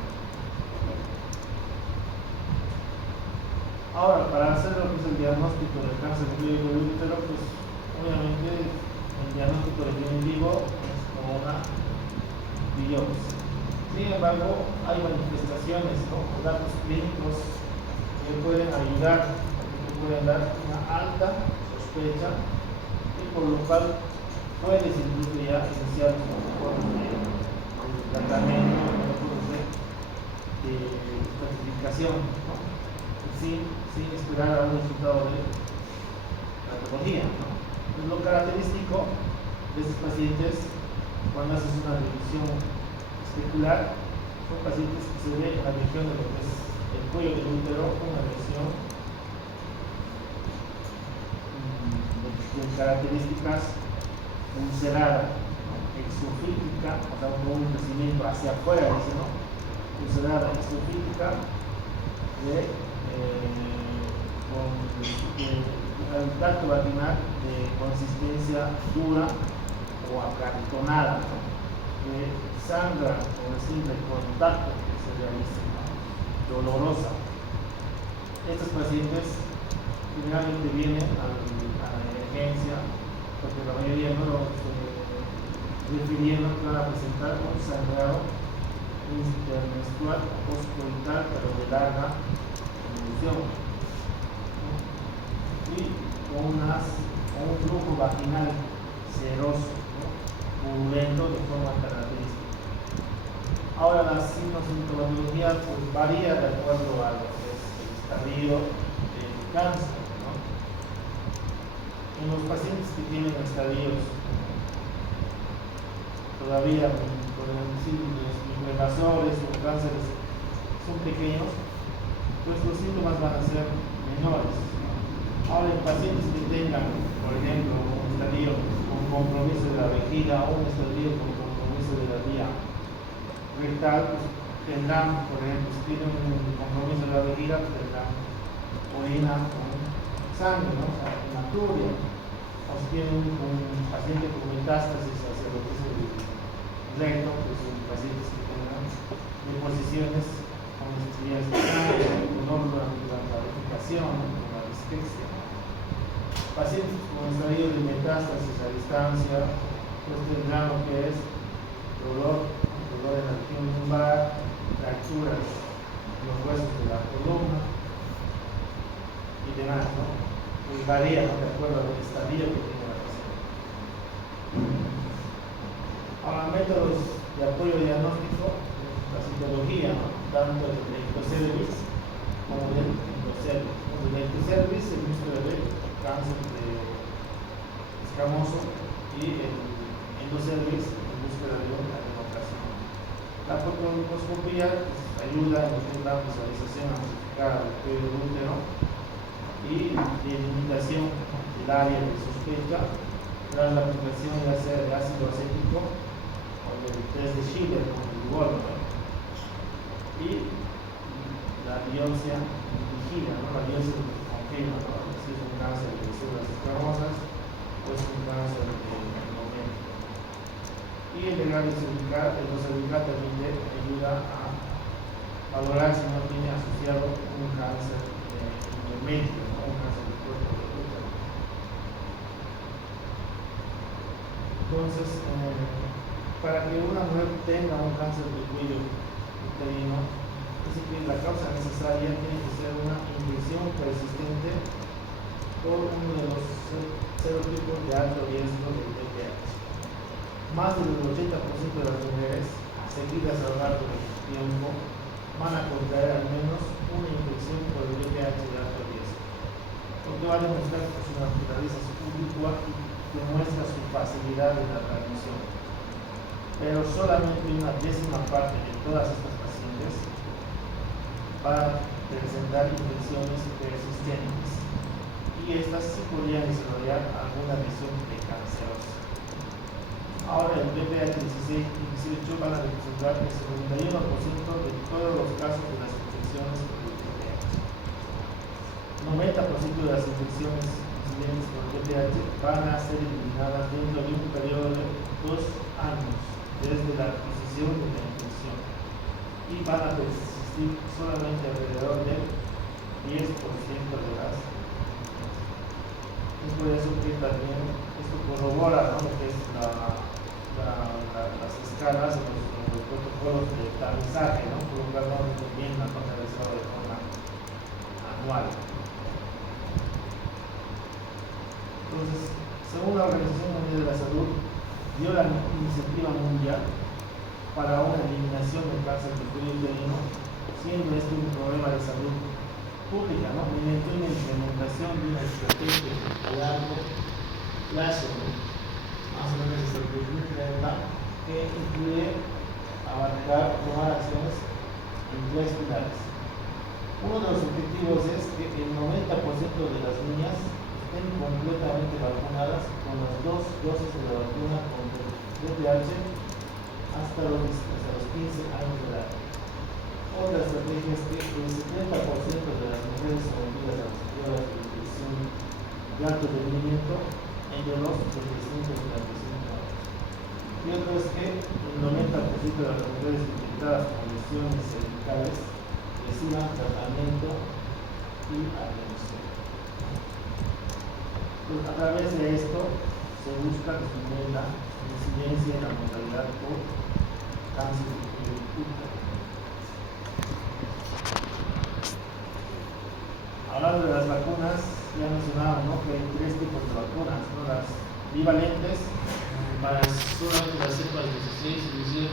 Ahora, para hacer lo que es el diagnóstico del cáncer de cuello del útero, pues obviamente el diagnóstico de en vivo es como una biopsia. Sin embargo, hay manifestaciones, ¿no? Datos clínicos que pueden ayudar, que pueden dar una alta sospecha y por lo cual puedes incluso ya iniciar con el tratamiento de clasificación, ¿no? sin esperar a un resultado de patología, ¿no? Pues lo característico de estos pacientes, cuando haces una revisión especular, son pacientes que se ve en la región de lo que es el cuello del útero, una lesión de características ulcerada, ¿no? Exofítica, o sea, con un crecimiento hacia afuera, dice, ¿no? Ulcerada, exofítica, con el tracto vaginal de consistencia dura o acartonada, ¿no? Que sangra con el simple contacto que se realiza, ¿no? Dolorosa. Estos pacientes generalmente vienen a la emergencia porque la mayoría no lo refiriendo que van a presentar un sangrado intermenstrual postcoital pero de larga evolución, ¿no? Y con un flujo vaginal seroso, ¿no? Purulento de forma característica. Ahora la sintomatología pues, varía de acuerdo a lo que es el estadio del cáncer, ¿no? En los pacientes que tienen estadios todavía, podemos decir, los microinvasores o cánceres son pequeños, pues los síntomas van a ser menores, ¿no? Ahora, en pacientes que tengan, por ejemplo, un estadio con compromiso de la vejiga o un estadio con compromiso de la vía rectal, pues tendrán, por ejemplo, si tienen un compromiso de la vejiga, pues tendrán orina con sangre, ¿no? O sea, hematuria. O si tienen un paciente con metástasis hacia lo que es el recto, pues son pacientes que tengan deposiciones con estrías de sangre, con órgano durante la defecación, con la dispepsia. Pacientes con estadio de metástasis a distancia, pues tendrán lo que es dolor en la región lumbar, fracturas en los huesos de la columna y demás, ¿no? Pues varía, ¿no? De acuerdo al estadio que tiene la paciente. Ahora, métodos de apoyo diagnóstico, la citología, ¿no? Tanto del ectocervix como del endocervix. El ectocervix se busca ver cáncer de escamoso y el endocervix en búsqueda de un adenocarcinoma. La proctoscopía pues, ayuda en la visualización amplificada del cuello del útero y de limitación del área de sospecha tras la aplicación ya sea de ácido acético o del test de Schiller con el Wolf, ¿no? Y la biopsia dirigida, ¿no? La biopsia confirma, ¿no? Si es un cáncer de células escamosas o es un cáncer de endometrio. Y el legal cervical también ayuda a valorar si no tiene asociado un cáncer de endometrio, ¿no? Un cáncer de cuerpo de útero. Entonces, para que una mujer tenga un cáncer de cuello uterino, es decir, la causa necesaria tiene que ser una infección persistente por uno de los serotipos de alto riesgo de VIH. Más del 80% de las mujeres seguidas a lo largo del tiempo van a contraer al menos una infección por el VIH de alto riesgo, porque va a demostrar que su naturaleza subclínica demuestra su facilidad en la transmisión. Pero solamente una décima parte de todas estas pacientes van a presentar infecciones persistentes y estas sí podrían desarrollar alguna lesión precancerosa. Ahora el BPH 16 y 18 van a representar el 71% de todos los casos de las infecciones por el BPH. 90% de las infecciones incidentes por BPH van a ser eliminadas dentro de un periodo de 2 años desde la adquisición de la infección y van a persistir solamente alrededor del 10% de las. Es por eso que también esto corrobora, ¿no?, lo que es las escalas o los protocolos de tamizaje, ¿no?, por lo cual no recomiendan realizarlo de forma anual. Entonces, según la Organización Mundial de la Salud, dio la iniciativa mundial para una eliminación del cáncer de cuello uterino, siendo este un problema de salud pública, ¿no?, mediante una implementación de una estrategia a largo plazo, ¿no?, más o menos hasta el 2030, que incluye abarcar, tomar acciones en 3 pilares. Uno de los objetivos es que el 90% de las niñas estén completamente vacunadas con las 2 dosis de la vacuna contra el VIH hasta los 15 años de edad. Otra estrategia es que el 70% de las mujeres sometidas a las pruebas de detección de alto rendimiento entre los 35 y 35 años. Y otro es que el 90% de las mujeres infectadas con lesiones cervicales reciban tratamiento y atención. Pues a través de esto se busca disminuir la incidencia y la mortalidad por cáncer de cuello uterino. Hablando de las vacunas, ya mencionábamos, ¿no?, que hay 3 tipos de vacunas, ¿no?, las bivalentes para solamente las cepas 16 y 18,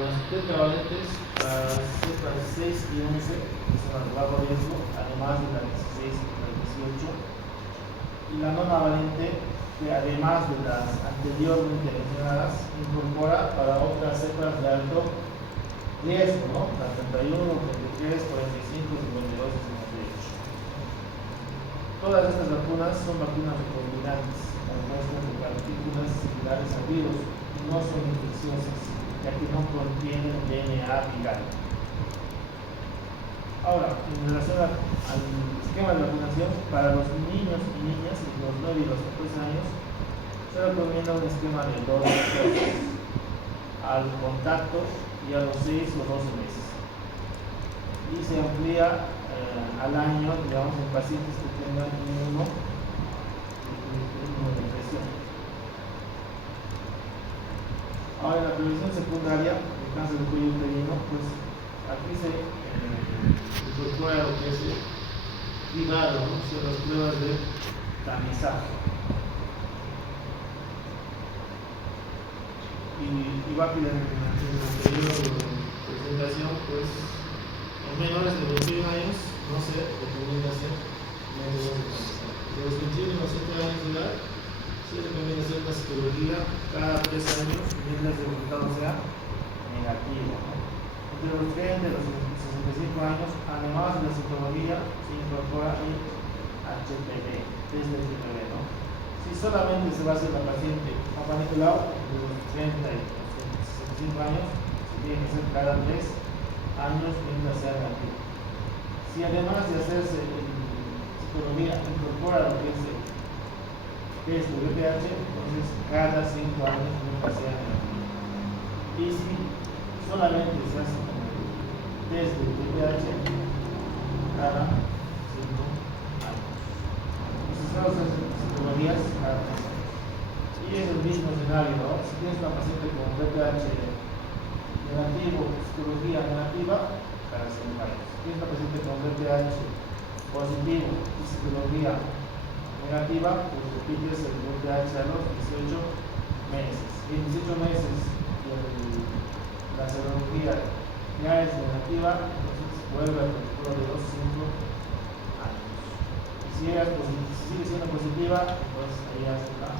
las tetravalentes para las cepas 6 y 11, que son las de bajo riesgo, además de las 16 y las 18, y la nonavalente, que además de las anteriormente mencionadas, incorpora para otras cepas de alto riesgo, ¿no?, las 31, 33, 45, 52 y 58. Todas estas vacunas son vacunas recombinantes, compuestas de partículas similares a virus y no son infecciosas, ya que no contienen DNA viral. Ahora, en relación al esquema de vacunación, para los niños y niñas entre los 9 y los 14 años, se recomienda un esquema de 2 dosis al contacto y a los 6 o 12 meses. Y se amplía al año, digamos, en pacientes que tengan inmunodepresión. Ahora, en la prevención secundaria del cáncer de cuello uterino, pues aquí se incorpora lo que es el cribado, ¿no?, son las pruebas de tamizaje. Igual que en la anterior presentación, pues en menores de 21 años no se recomienda hacer métodos de tamizaje. De los 21 a los 7 años de edad se recomienda hacer una citología cada 3 años mientras el resultado sea negativo, ¿no? Entre los 30 y los 65 años, además de la citología, se incorpora el HPV, test del HPV, ¿no? Si solamente se va a hacer la paciente Papa Nicolau, de los 30 y los 65 años, se tiene que hacer cada 3 años mientras sea negativo. Si además de hacerse citología incorpora lo que es el test de VPH, entonces cada 5 años mientras sea negativo. Y si solamente se hace test de VPH cada 5 años. Entonces se hacen citologías cada 3 años. Y es el mismo escenario, ¿no? Si tienes una paciente con VPH negativo, citología negativa, cada 5 años. Si tienes una paciente con VPH positivo y citología negativa, pues repites el VPH a los 18 meses. Y en 18 meses la serología ya es negativa, entonces vuelve al protocolo de los 5 años. Y si sigue siendo positiva, entonces ahí hace la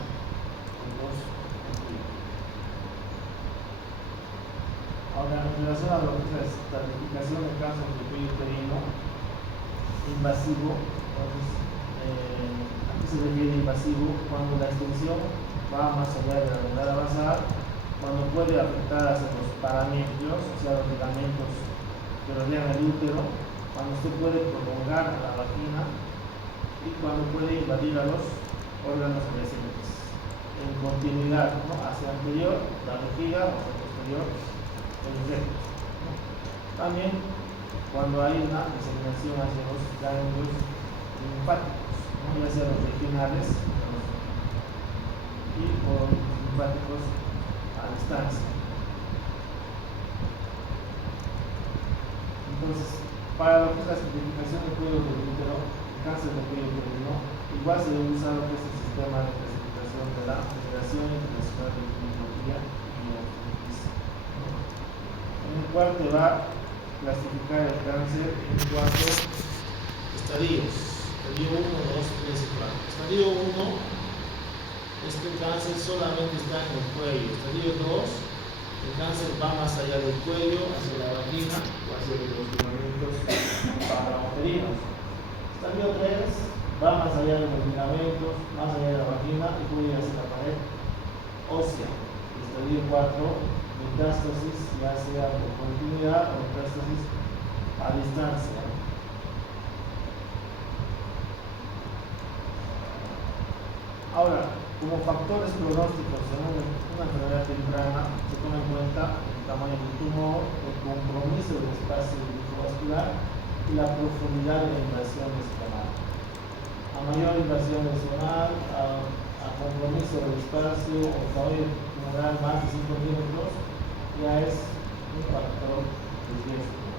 Ahora, en relación a lo que es la estratificación del cáncer de cuello uterino invasivo, entonces se refiere invasivo cuando la extensión va más allá de la membrana basal, cuando puede afectar hacia los paramétros, o sea, los ligamentos que rodean el útero, cuando se puede prolongar la vagina y cuando puede invadir a los órganos adyacentes en continuidad, ¿no? Hacia anterior, la vejiga, o hacia posterior, el recto, ¿no? También cuando hay una diseminación hacia los ganglios linfáticos, ¿no? Ya sea los regionales y por linfáticos a distancia. Entonces, para lo que es la simplificación del cuello del útero, el cáncer del cuello uterino, igual se debe usar lo que es el sistema de clasificación de la Federación Internacional de Ginecología y Obstetricia, ¿no? En el cual te va a clasificar el cáncer en 4 estadios: estadio 1, 2, 3 y 4. Estadio 1 es que el cáncer solamente está en el cuello. Estadio 2, el cáncer va más allá del cuello, hacia la vagina o hacia los ligamentos parauterinos. Estadio 3 va más allá de los ligamentos, más allá de la vagina y puede ir hacia la pared ósea. Estadio 4, metástasis, ya sea por continuidad o metástasis a distancia. Ahora, como factores pronósticos en una enfermedad temprana, se toma en cuenta el tamaño del tumor, el compromiso del espacio vascular y la profundidad de la invasión lesional. A mayor invasión lesional, a compromiso del espacio o tamaño tumoral más de 5 milímetros, ya es un factor de riesgo.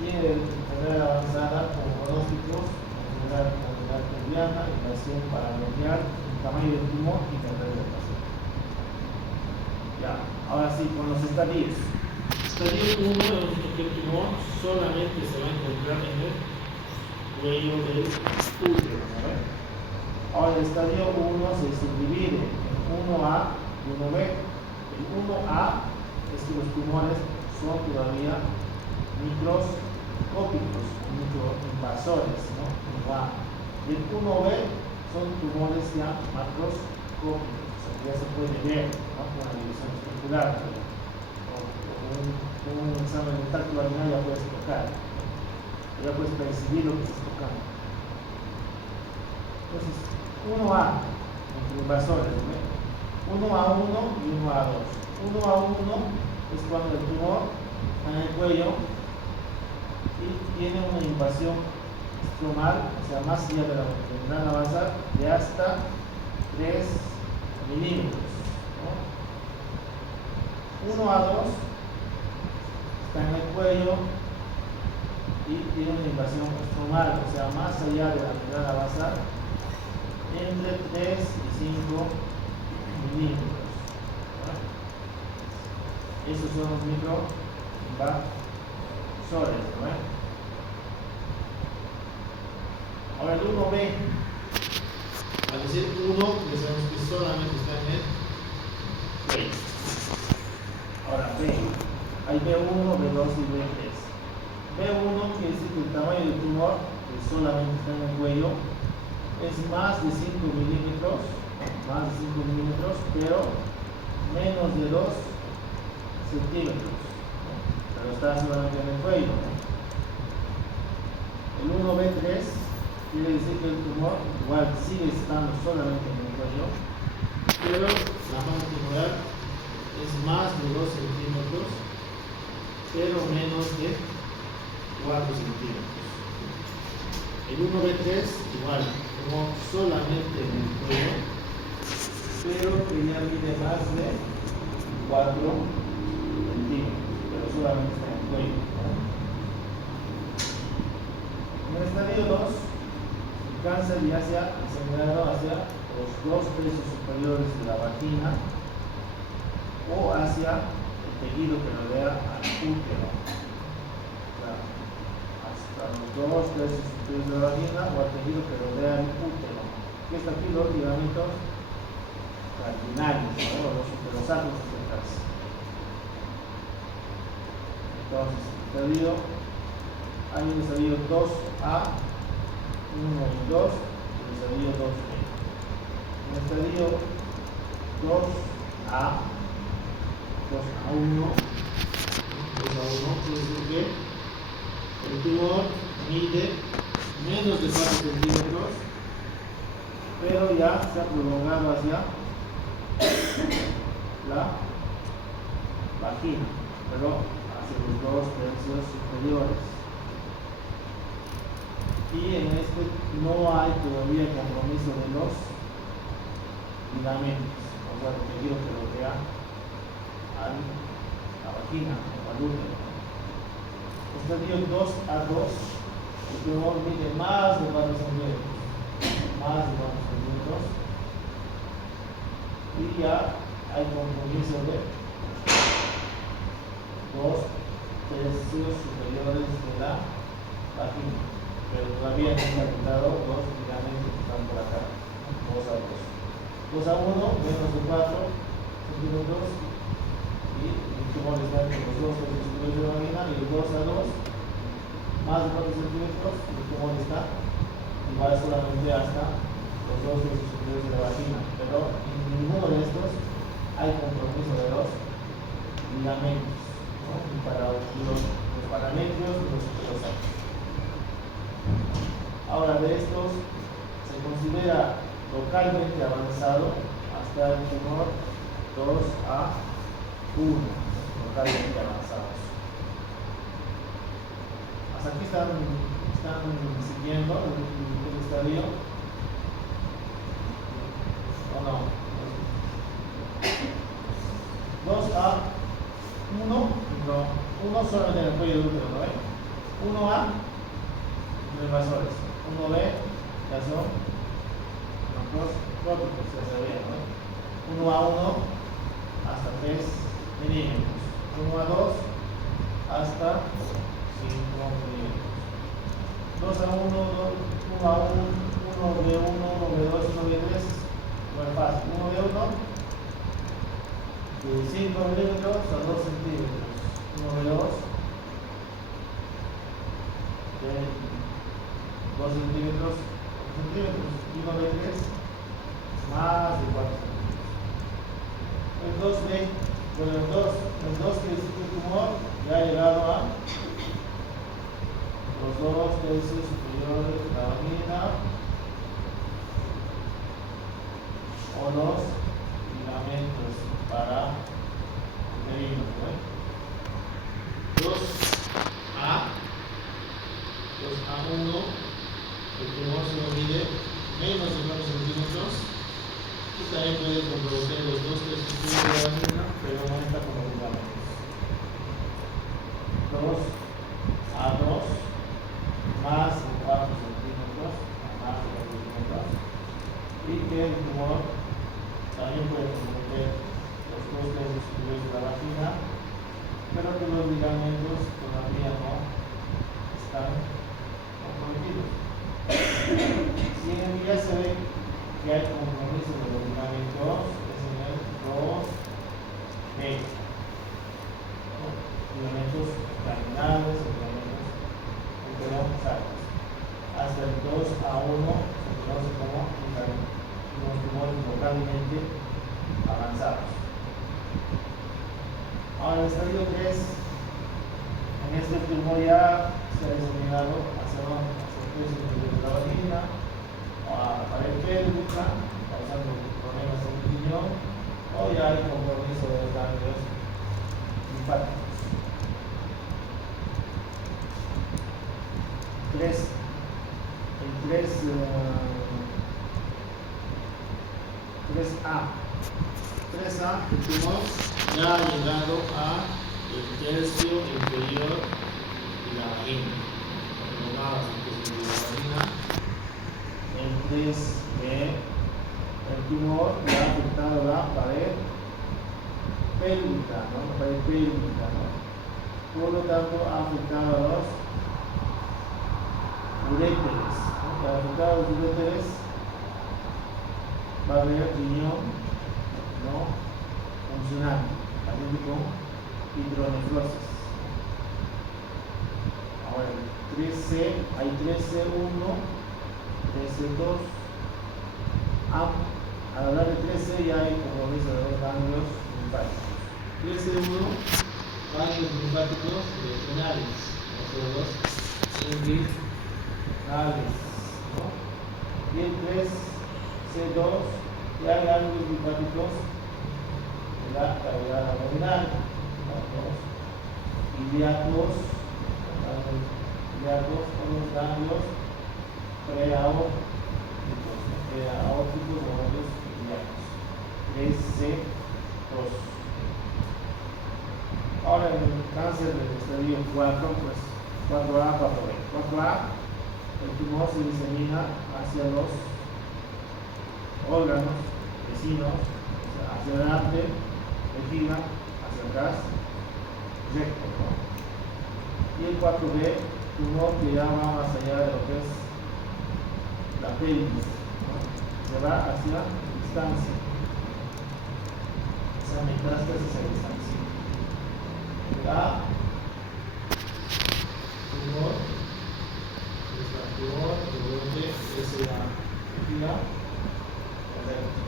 Y en enfermedad avanzada, como pronósticos, enfermedad pelviana, invasión parametrial, tamaño del tumor y carrera del paciente. Ya, ahora sí, con los estadios. Estadio 1 hemos visto que el tumor solamente se va a encontrar en el cuello del útero, ¿no? Ahora el estadio 1 se subdivide en 1A y 1B. El 1A es que los tumores son todavía microscópicos, microinvasores, ¿no? 1A. Y el 1B son tumores ya macroscópicos, o sea, ya se puede ver, ¿no? Con la división especular o con un examen de tacto vaginal ya puedes tocar, ¿no? Ya puedes percibir lo que estás tocando. Entonces, 1A, microinvasores, ¿no? 1A1 y 1A2. 1A1 es cuando el tumor está en el cuello y tiene una invasión estromal, o sea, más allá de la membrana basal, de hasta 3 milímetros, ¿no? 1A2 está en el cuello y tiene una invasión estromal, o sea, más allá de la membrana basal, entre 3 y 5 milímetros, ¿no? Esos son los microinvasores, ¿no? Ahora el 1B, al decir 1, que sabemos que solamente está en el cuello. Ahora B, hay B1, B2 y B3. B1 quiere decir que el tamaño del tumor, que solamente está en el cuello, es más de 5 milímetros, pero menos de 2 centímetros, ¿no? Pero está solamente en el cuello, ¿no? El 1B3 quiere decir que el tumor igual sigue estando solamente en el cuello, pero la masa tumoral es más de 2 centímetros, pero menos de 4 centímetros. El 1B3 igual, como solamente en el cuello, pero que ya mide más de 4 centímetros, pero solamente está en el cuello, ¿no? En el estadio 2, el cáncer ya se ha diseminado hacia los 2 tercios superiores de la vagina o hacia el tejido que rodea al útero, o sea, hasta los 2 tercios superiores de la vagina o al tejido que rodea el útero, que está aquí los ligamentos vaginales, ¿no? Los uterosacros etc. Entonces, hay un estadio 2A, 1 y 2, el estadio 2B. En el estadio 2A, 2A1, quiere decir que el tumor mide menos de 4 centímetros, pero ya se ha prolongado hacia la vagina, pero hacia los 2 tercios superiores. Y en este no hay todavía compromiso de los ligamentos, o sea, el tejido que rodea a la vagina o al útero. Estadio 2A2, el tumor mide más de 4 centímetros, y ya hay compromiso de 2 tercios superiores de la vagina, pero todavía no se han quitado los ligamentos que están por acá. 2A1, menos de 4 centímetros, y el tumor está entre los 2 tercios superiores de la vagina, y el 2A2, más de 4 centímetros, el tumor está y va solamente hasta los 2 tercios superiores de la vagina, pero en ninguno de estos hay compromiso de los ligamentos, ¿no? Ni para los parametrios ni los superosacos. Ahora, de estos se considera localmente avanzado hasta el tumor 2A1, localmente avanzados. Hasta aquí están siguiendo el estadio, ¿o no? 2A1, no, 1 solamente en el cuello del útero, ¿no ven? 1A, en invasores, 1B, ya son los trópicos, ya se veía, ¿no? 1A1 hasta 3 milímetros, 1A2 hasta 5 milímetros. 2A1, 1A1, 1B1, 1B2, 1B3, no es fácil. 1B1 de 5 milímetros a 2 centímetros. 1B2 de 2 centímetros a 8 centímetros. Y 1B3 más de 4 centímetros. El 2B, bueno, el 2 quiere decir que el tumor ya ha llegado a los 2 tercios superiores de la vagina o los ligamentos para uterino, ¿no? 2A1, el tumor se mide menos de 4 centímetros y también puede comprometer los 2 tercios superiores de la vagina, pero no está como ligamentos. 2A2, más de 4 centímetros, y que el tumor también puede comprometer los 2 tercios superiores de la vagina, pero que los ligamentos todavía no están comprometidos. Si en el día se ve que hay compromiso de los ligamentos, es en el 2B, ligamentos terminales, ligamentos enterosacros. Hasta el 2A1 se conoce como los tumores localmente avanzados. Ahora, el estadio 3, en este tumor ya se ha diseminado hacia el 3 centímetros de la vagina o a la pared pélvica, causando problemas en el riñón, o ya hay compromiso de los ganglios linfáticos. 3A, el tumor ya ha llegado a el tercio inferior de la vagina. El 3B, el tumor ya ha afectado la pared pélvica, ¿no? La pared pélvica, ¿no? Por lo tanto, ha afectado a los uréteres, ¿no? Para afectar a los uréteres va a haber riñón no funcionando, paciente con hidronefrosis. Ahora, el 3C, hay 3C1, 3C2, A la de 13 ya hay compromiso de los ganglios linfáticos. 13.1, ganglios linfáticos renales, los inguinales, ¿no? Y el 3C2 ya hay ganglios linfáticos de la cavidad abdominal, los ilíacos, con los ganglios preaórticos o ganglios ilíacos. 3C2. Ahora en el cáncer del estadio 4, pues 4A, 4B. 4A, el tumor se disemina hacia los órganos vecinos, o sea, hacia adelante, vejiga, hacia atrás, recto, ¿no? Y el 4B, tumor que ya va más allá de lo que es la pelvis, ¿no? Se va hacia distancia, esa metástasis a distancia. A, tumor, es la tumor, donde es la vejiga, correcto.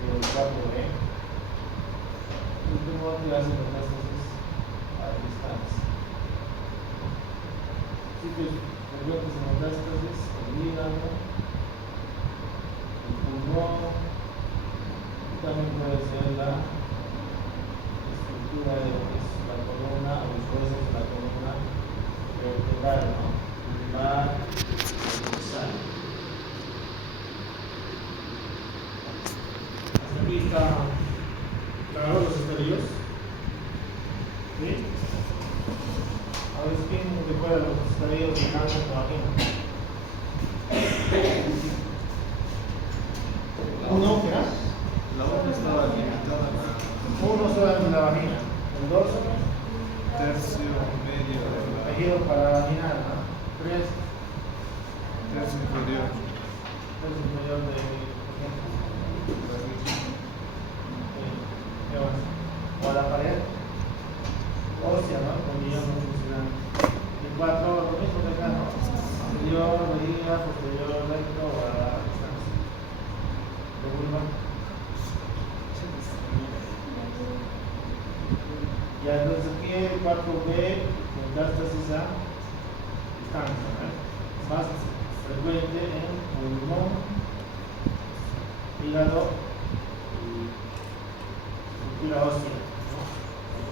Y el 4B, un tumor que hace metástasis a distancia. Sitios frecuentes de metástasis, el hígado, el pulmón, y también puede ser la estructura de lo que es la columna o los huesos de la columna vertebral, ¿no? Lumbar, dorsal. Hasta aquí está claro los estadios. ¿Sí? A ver, ¿quién recuerda los estadios de cáncer de vagina? Uno, ¿qué era? La otra estaba limitada a Uno solamente en la vagina. El dorso, tercio medio de la tejido paravaginal, ¿no? 3, tercio inferior. tercio inferior de ¿qué más? O a la pared ósea, ¿no? Condillón no funcional. Y 4, lo mismo que acá, ¿no? Anterior, vejiga, posterior, recto, o a la distancia. ¿De vulva? Ya, entonces aquí el 4B, metástasis a distancia, ¿no? Más frecuente en pulmón, hígado y estructura ósea, ¿no?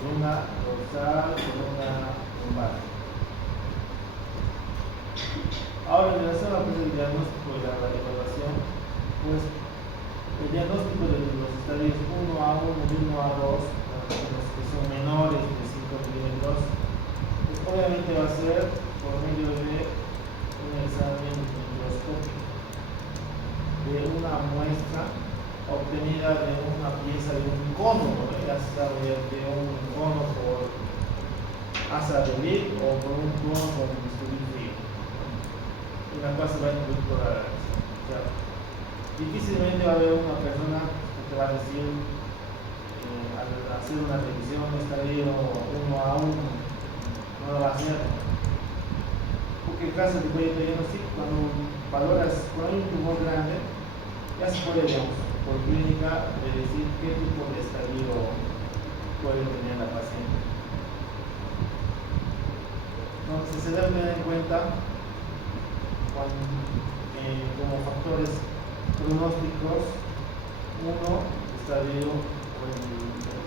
Columna dorsal, columna lumbar. Ahora, en relación a lo que es el diagnóstico y la evaluación, pues el diagnóstico de los estadios 1A1 y 1A2, los que son menores de 5 milímetros, pues obviamente va a ser por medio de un examen microscópico de una muestra obtenida de una pieza de un cono, ¿no? Ya sea de un cono por asa de Lick o por un cono con bisturí frío, en la cual se va a incluir toda la reacción. O sea, difícilmente va a haber una persona que te va a decir al hacer una revisión estadio 1A1 no lo va a hacer, porque en caso de cuello diagnóstico, cuando valoras, cuando hay un tumor grande, ya se puede, digamos, por clínica, decir qué tipo de estadio puede tener la paciente. Entonces se debe tener en cuenta como factores pronósticos, uno, estadio o el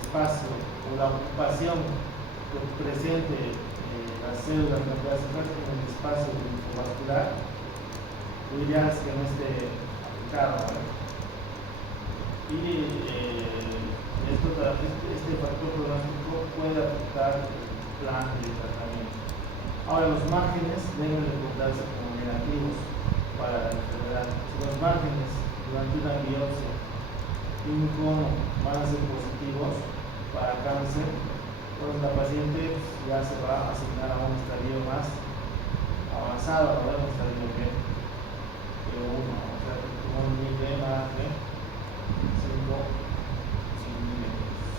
espacio o la ocupación que presente las células nucleares en el espacio vascular, lo ideal es que no esté aplicado, ¿no? Y este factor pronóstico puede afectar el plan de tratamiento. Ahora, los márgenes deben reportarse como negativos para la enfermedad. Si los márgenes durante una biopsia y un cono van a ser positivos para cáncer, pues la paciente ya se va a asignar a un estadio más avanzado, ¿no? Un estadio B, B1, o sea, un nivel más de 5 milímetros.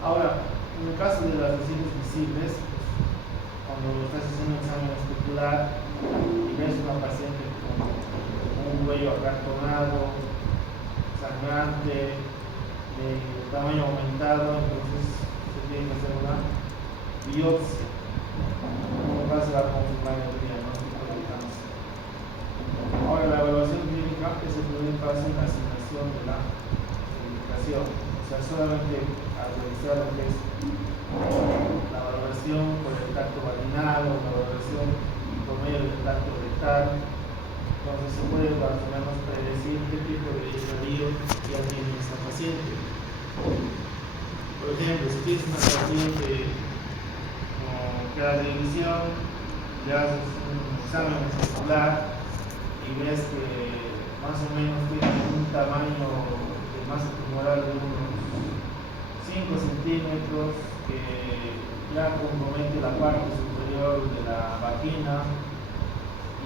Ahora, en el caso de las lesiones visibles, cuando estás haciendo un examen muscular y ves una paciente con un cuello acartonado, sangrante, de tamaño aumentado, entonces se tiene que hacer una biopsia. ¿Cómo va a confirmar el diagnóstico del cáncer? Ahora, la evaluación clínica es el primer paso en la asignación de la medicación. O sea, solamente al realizar lo que es la valoración por el tracto vaginal o la valoración por medio del tracto rectal, entonces se puede más o menos predecir qué tipo de estadio ya tiene esa paciente. Por ejemplo, si tienes una paciente que a la división le haces un examen muscular y ves que más o menos tiene un tamaño de masa tumoral de unos 5 centímetros, que ya compromete la parte superior de la vagina,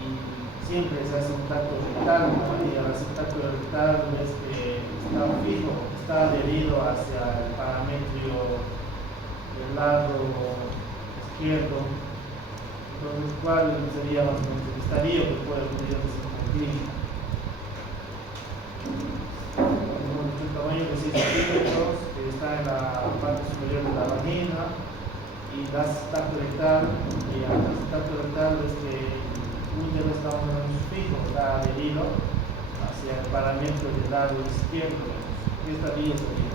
y siempre se hace un tacto rectal, ¿no? Y al hacer tacto rectal ves que está fijo, está adherido hacia el parametrio del lado izquierdo. Entonces, ¿cuál sería más o menos el estadio que puede ocurrir en clínica? Un tamaño de 6 centímetros, que está en la parte superior de la vagina, y das tacto rectal, y al hacer tacto rectal ves que el útero está más o menos fijo, está adherido hacia el parámetro del lado izquierdo. ¿Qué estadio sería?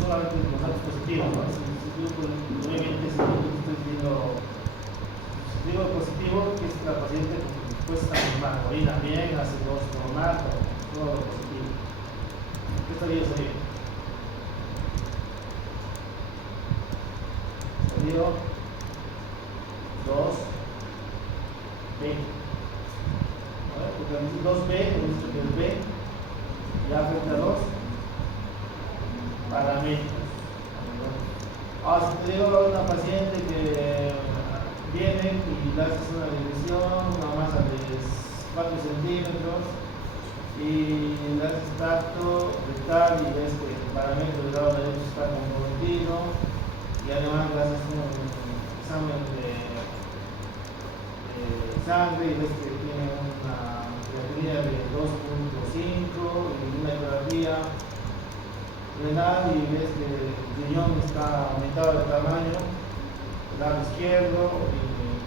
Solamente los datos positivos, ¿no? Obviamente, si yo estoy diciendo digo positivo, que es la paciente pues está normal, orina bien, hace dos normal, todo lo positivo. ¿Qué estadio sería? Estadio 2B. Porque el 2B, el B ya afecta a los parámetros. Si te digo a una paciente que viene y le haces una división, una masa de 4 centímetros, y le haces tacto rectal y ves que el parámetro del lado derecho está comprometido, y además le haces un examen de sangre y ves que tiene una creatinina de 2.5 y una ecografía renal y ves que el riñón está aumentado de tamaño, el lado izquierdo, y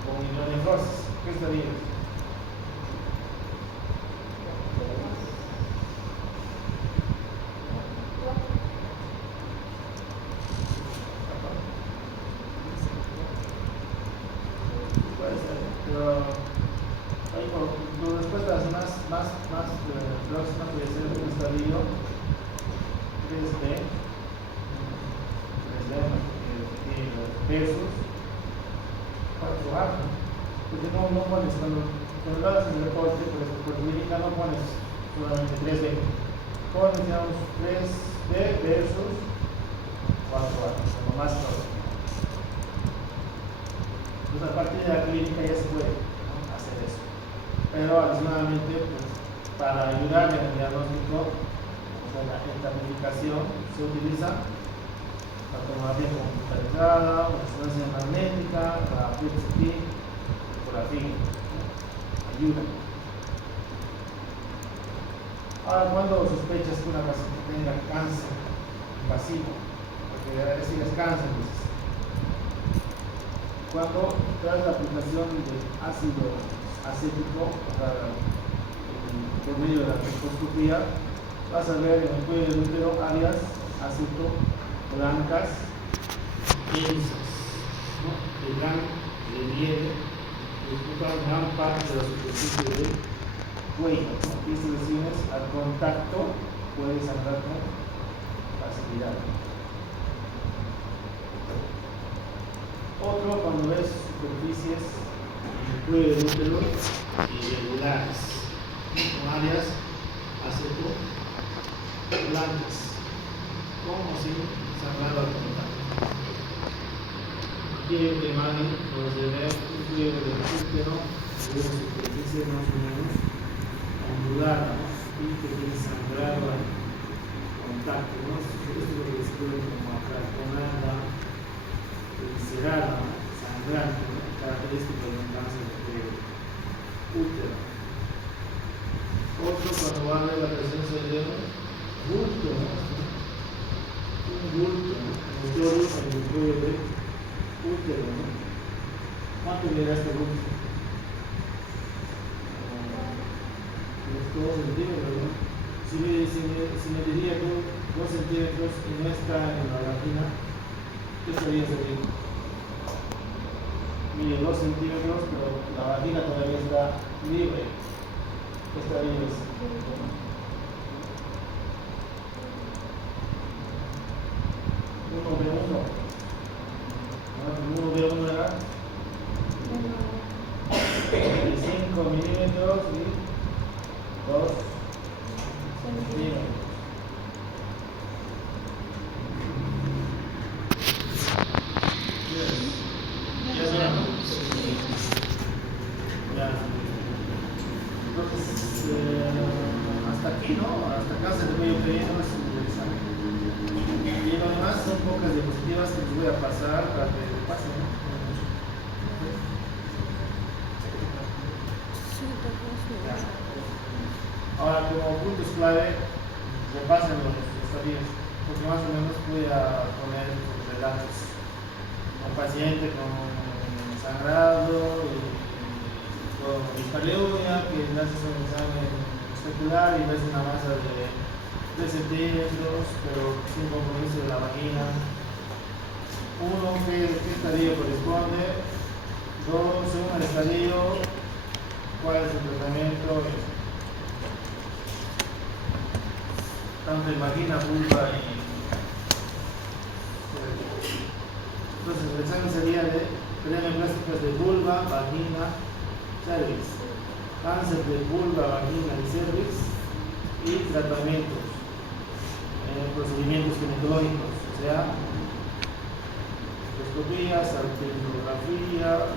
con hidronefrosis. ¿Qué estaría? Puede ser, pero ahí tu respuesta es más próxima, puede ser un estadio 3D, versus 4A, porque no pones, cuando lo haces en el reporte, por clínica no pones solamente 3D, pones digamos 3D versus 4A, como más próximo. Entonces a partir de la clínica ya se puede, ¿no?, hacer eso, pero adicionalmente pues, para ayudar en el diagnóstico, la estratificación se utiliza la tomografía computarizada, la resonancia magnética, la PET-CT, ecografía. Ayuda. Ahora, ¿cuándo sospechas que una paciente tenga cáncer invasivo? Porque decir es cáncer, dices. Cuando tras la aplicación de ácido acético, por medio de la microscopía, vas a ver en el cuello del útero áreas aceto blancas densas, ¿no?, de nieve, que ocupan gran parte de la superficie del cuello, ¿no? Y estas lesiones al contacto pueden sangrar con facilidad. Otro, cuando ves superficies en el cuello del útero irregulares, con áreas aceto blancas, como si sangrado al contacto. Aquí hay una imagen donde se ve un cuello del útero de una superficie más o menos ondulada, ¿no?, y que tiene sangrado al contacto, ¿no? Esto es lo que se puede como ¿Cuánto le das este grupo? 2 centímetros, ¿no? Si me diría 2 centímetros y no está en la vagina, ¿qué sería ese ritmo? Mire, 2 centímetros, pero la vagina todavía está libre. Está libre. 1 de 1 era 25 milímetros y 2 centímetros. Ya. Entonces, hasta aquí, ¿no? Hasta acá se lo voy pidiendo, es interesante. Y lo demás son pocas diapositivas que les voy a pasar para que pasen, ¿no? Ya. Ahora, como puntos clave, repasen los estadios, porque más o menos voy a poner los relatos. Un paciente con sangrado y con dispareunia, que le haces un examen especular y ves una masa de 3 centímetros, pero sin compromiso de la vagina. 1, ¿qué estadio corresponde? 2, según el estadio, ¿cuál es el tratamiento? Tanto en vagina, vulva y... Entonces el examen sería de plásticas de vulva, vagina, cervix, cáncer de vulva, vagina y cervix y tratamientos, procedimientos ginecológicos, o sea, endoscopía, salpingografía,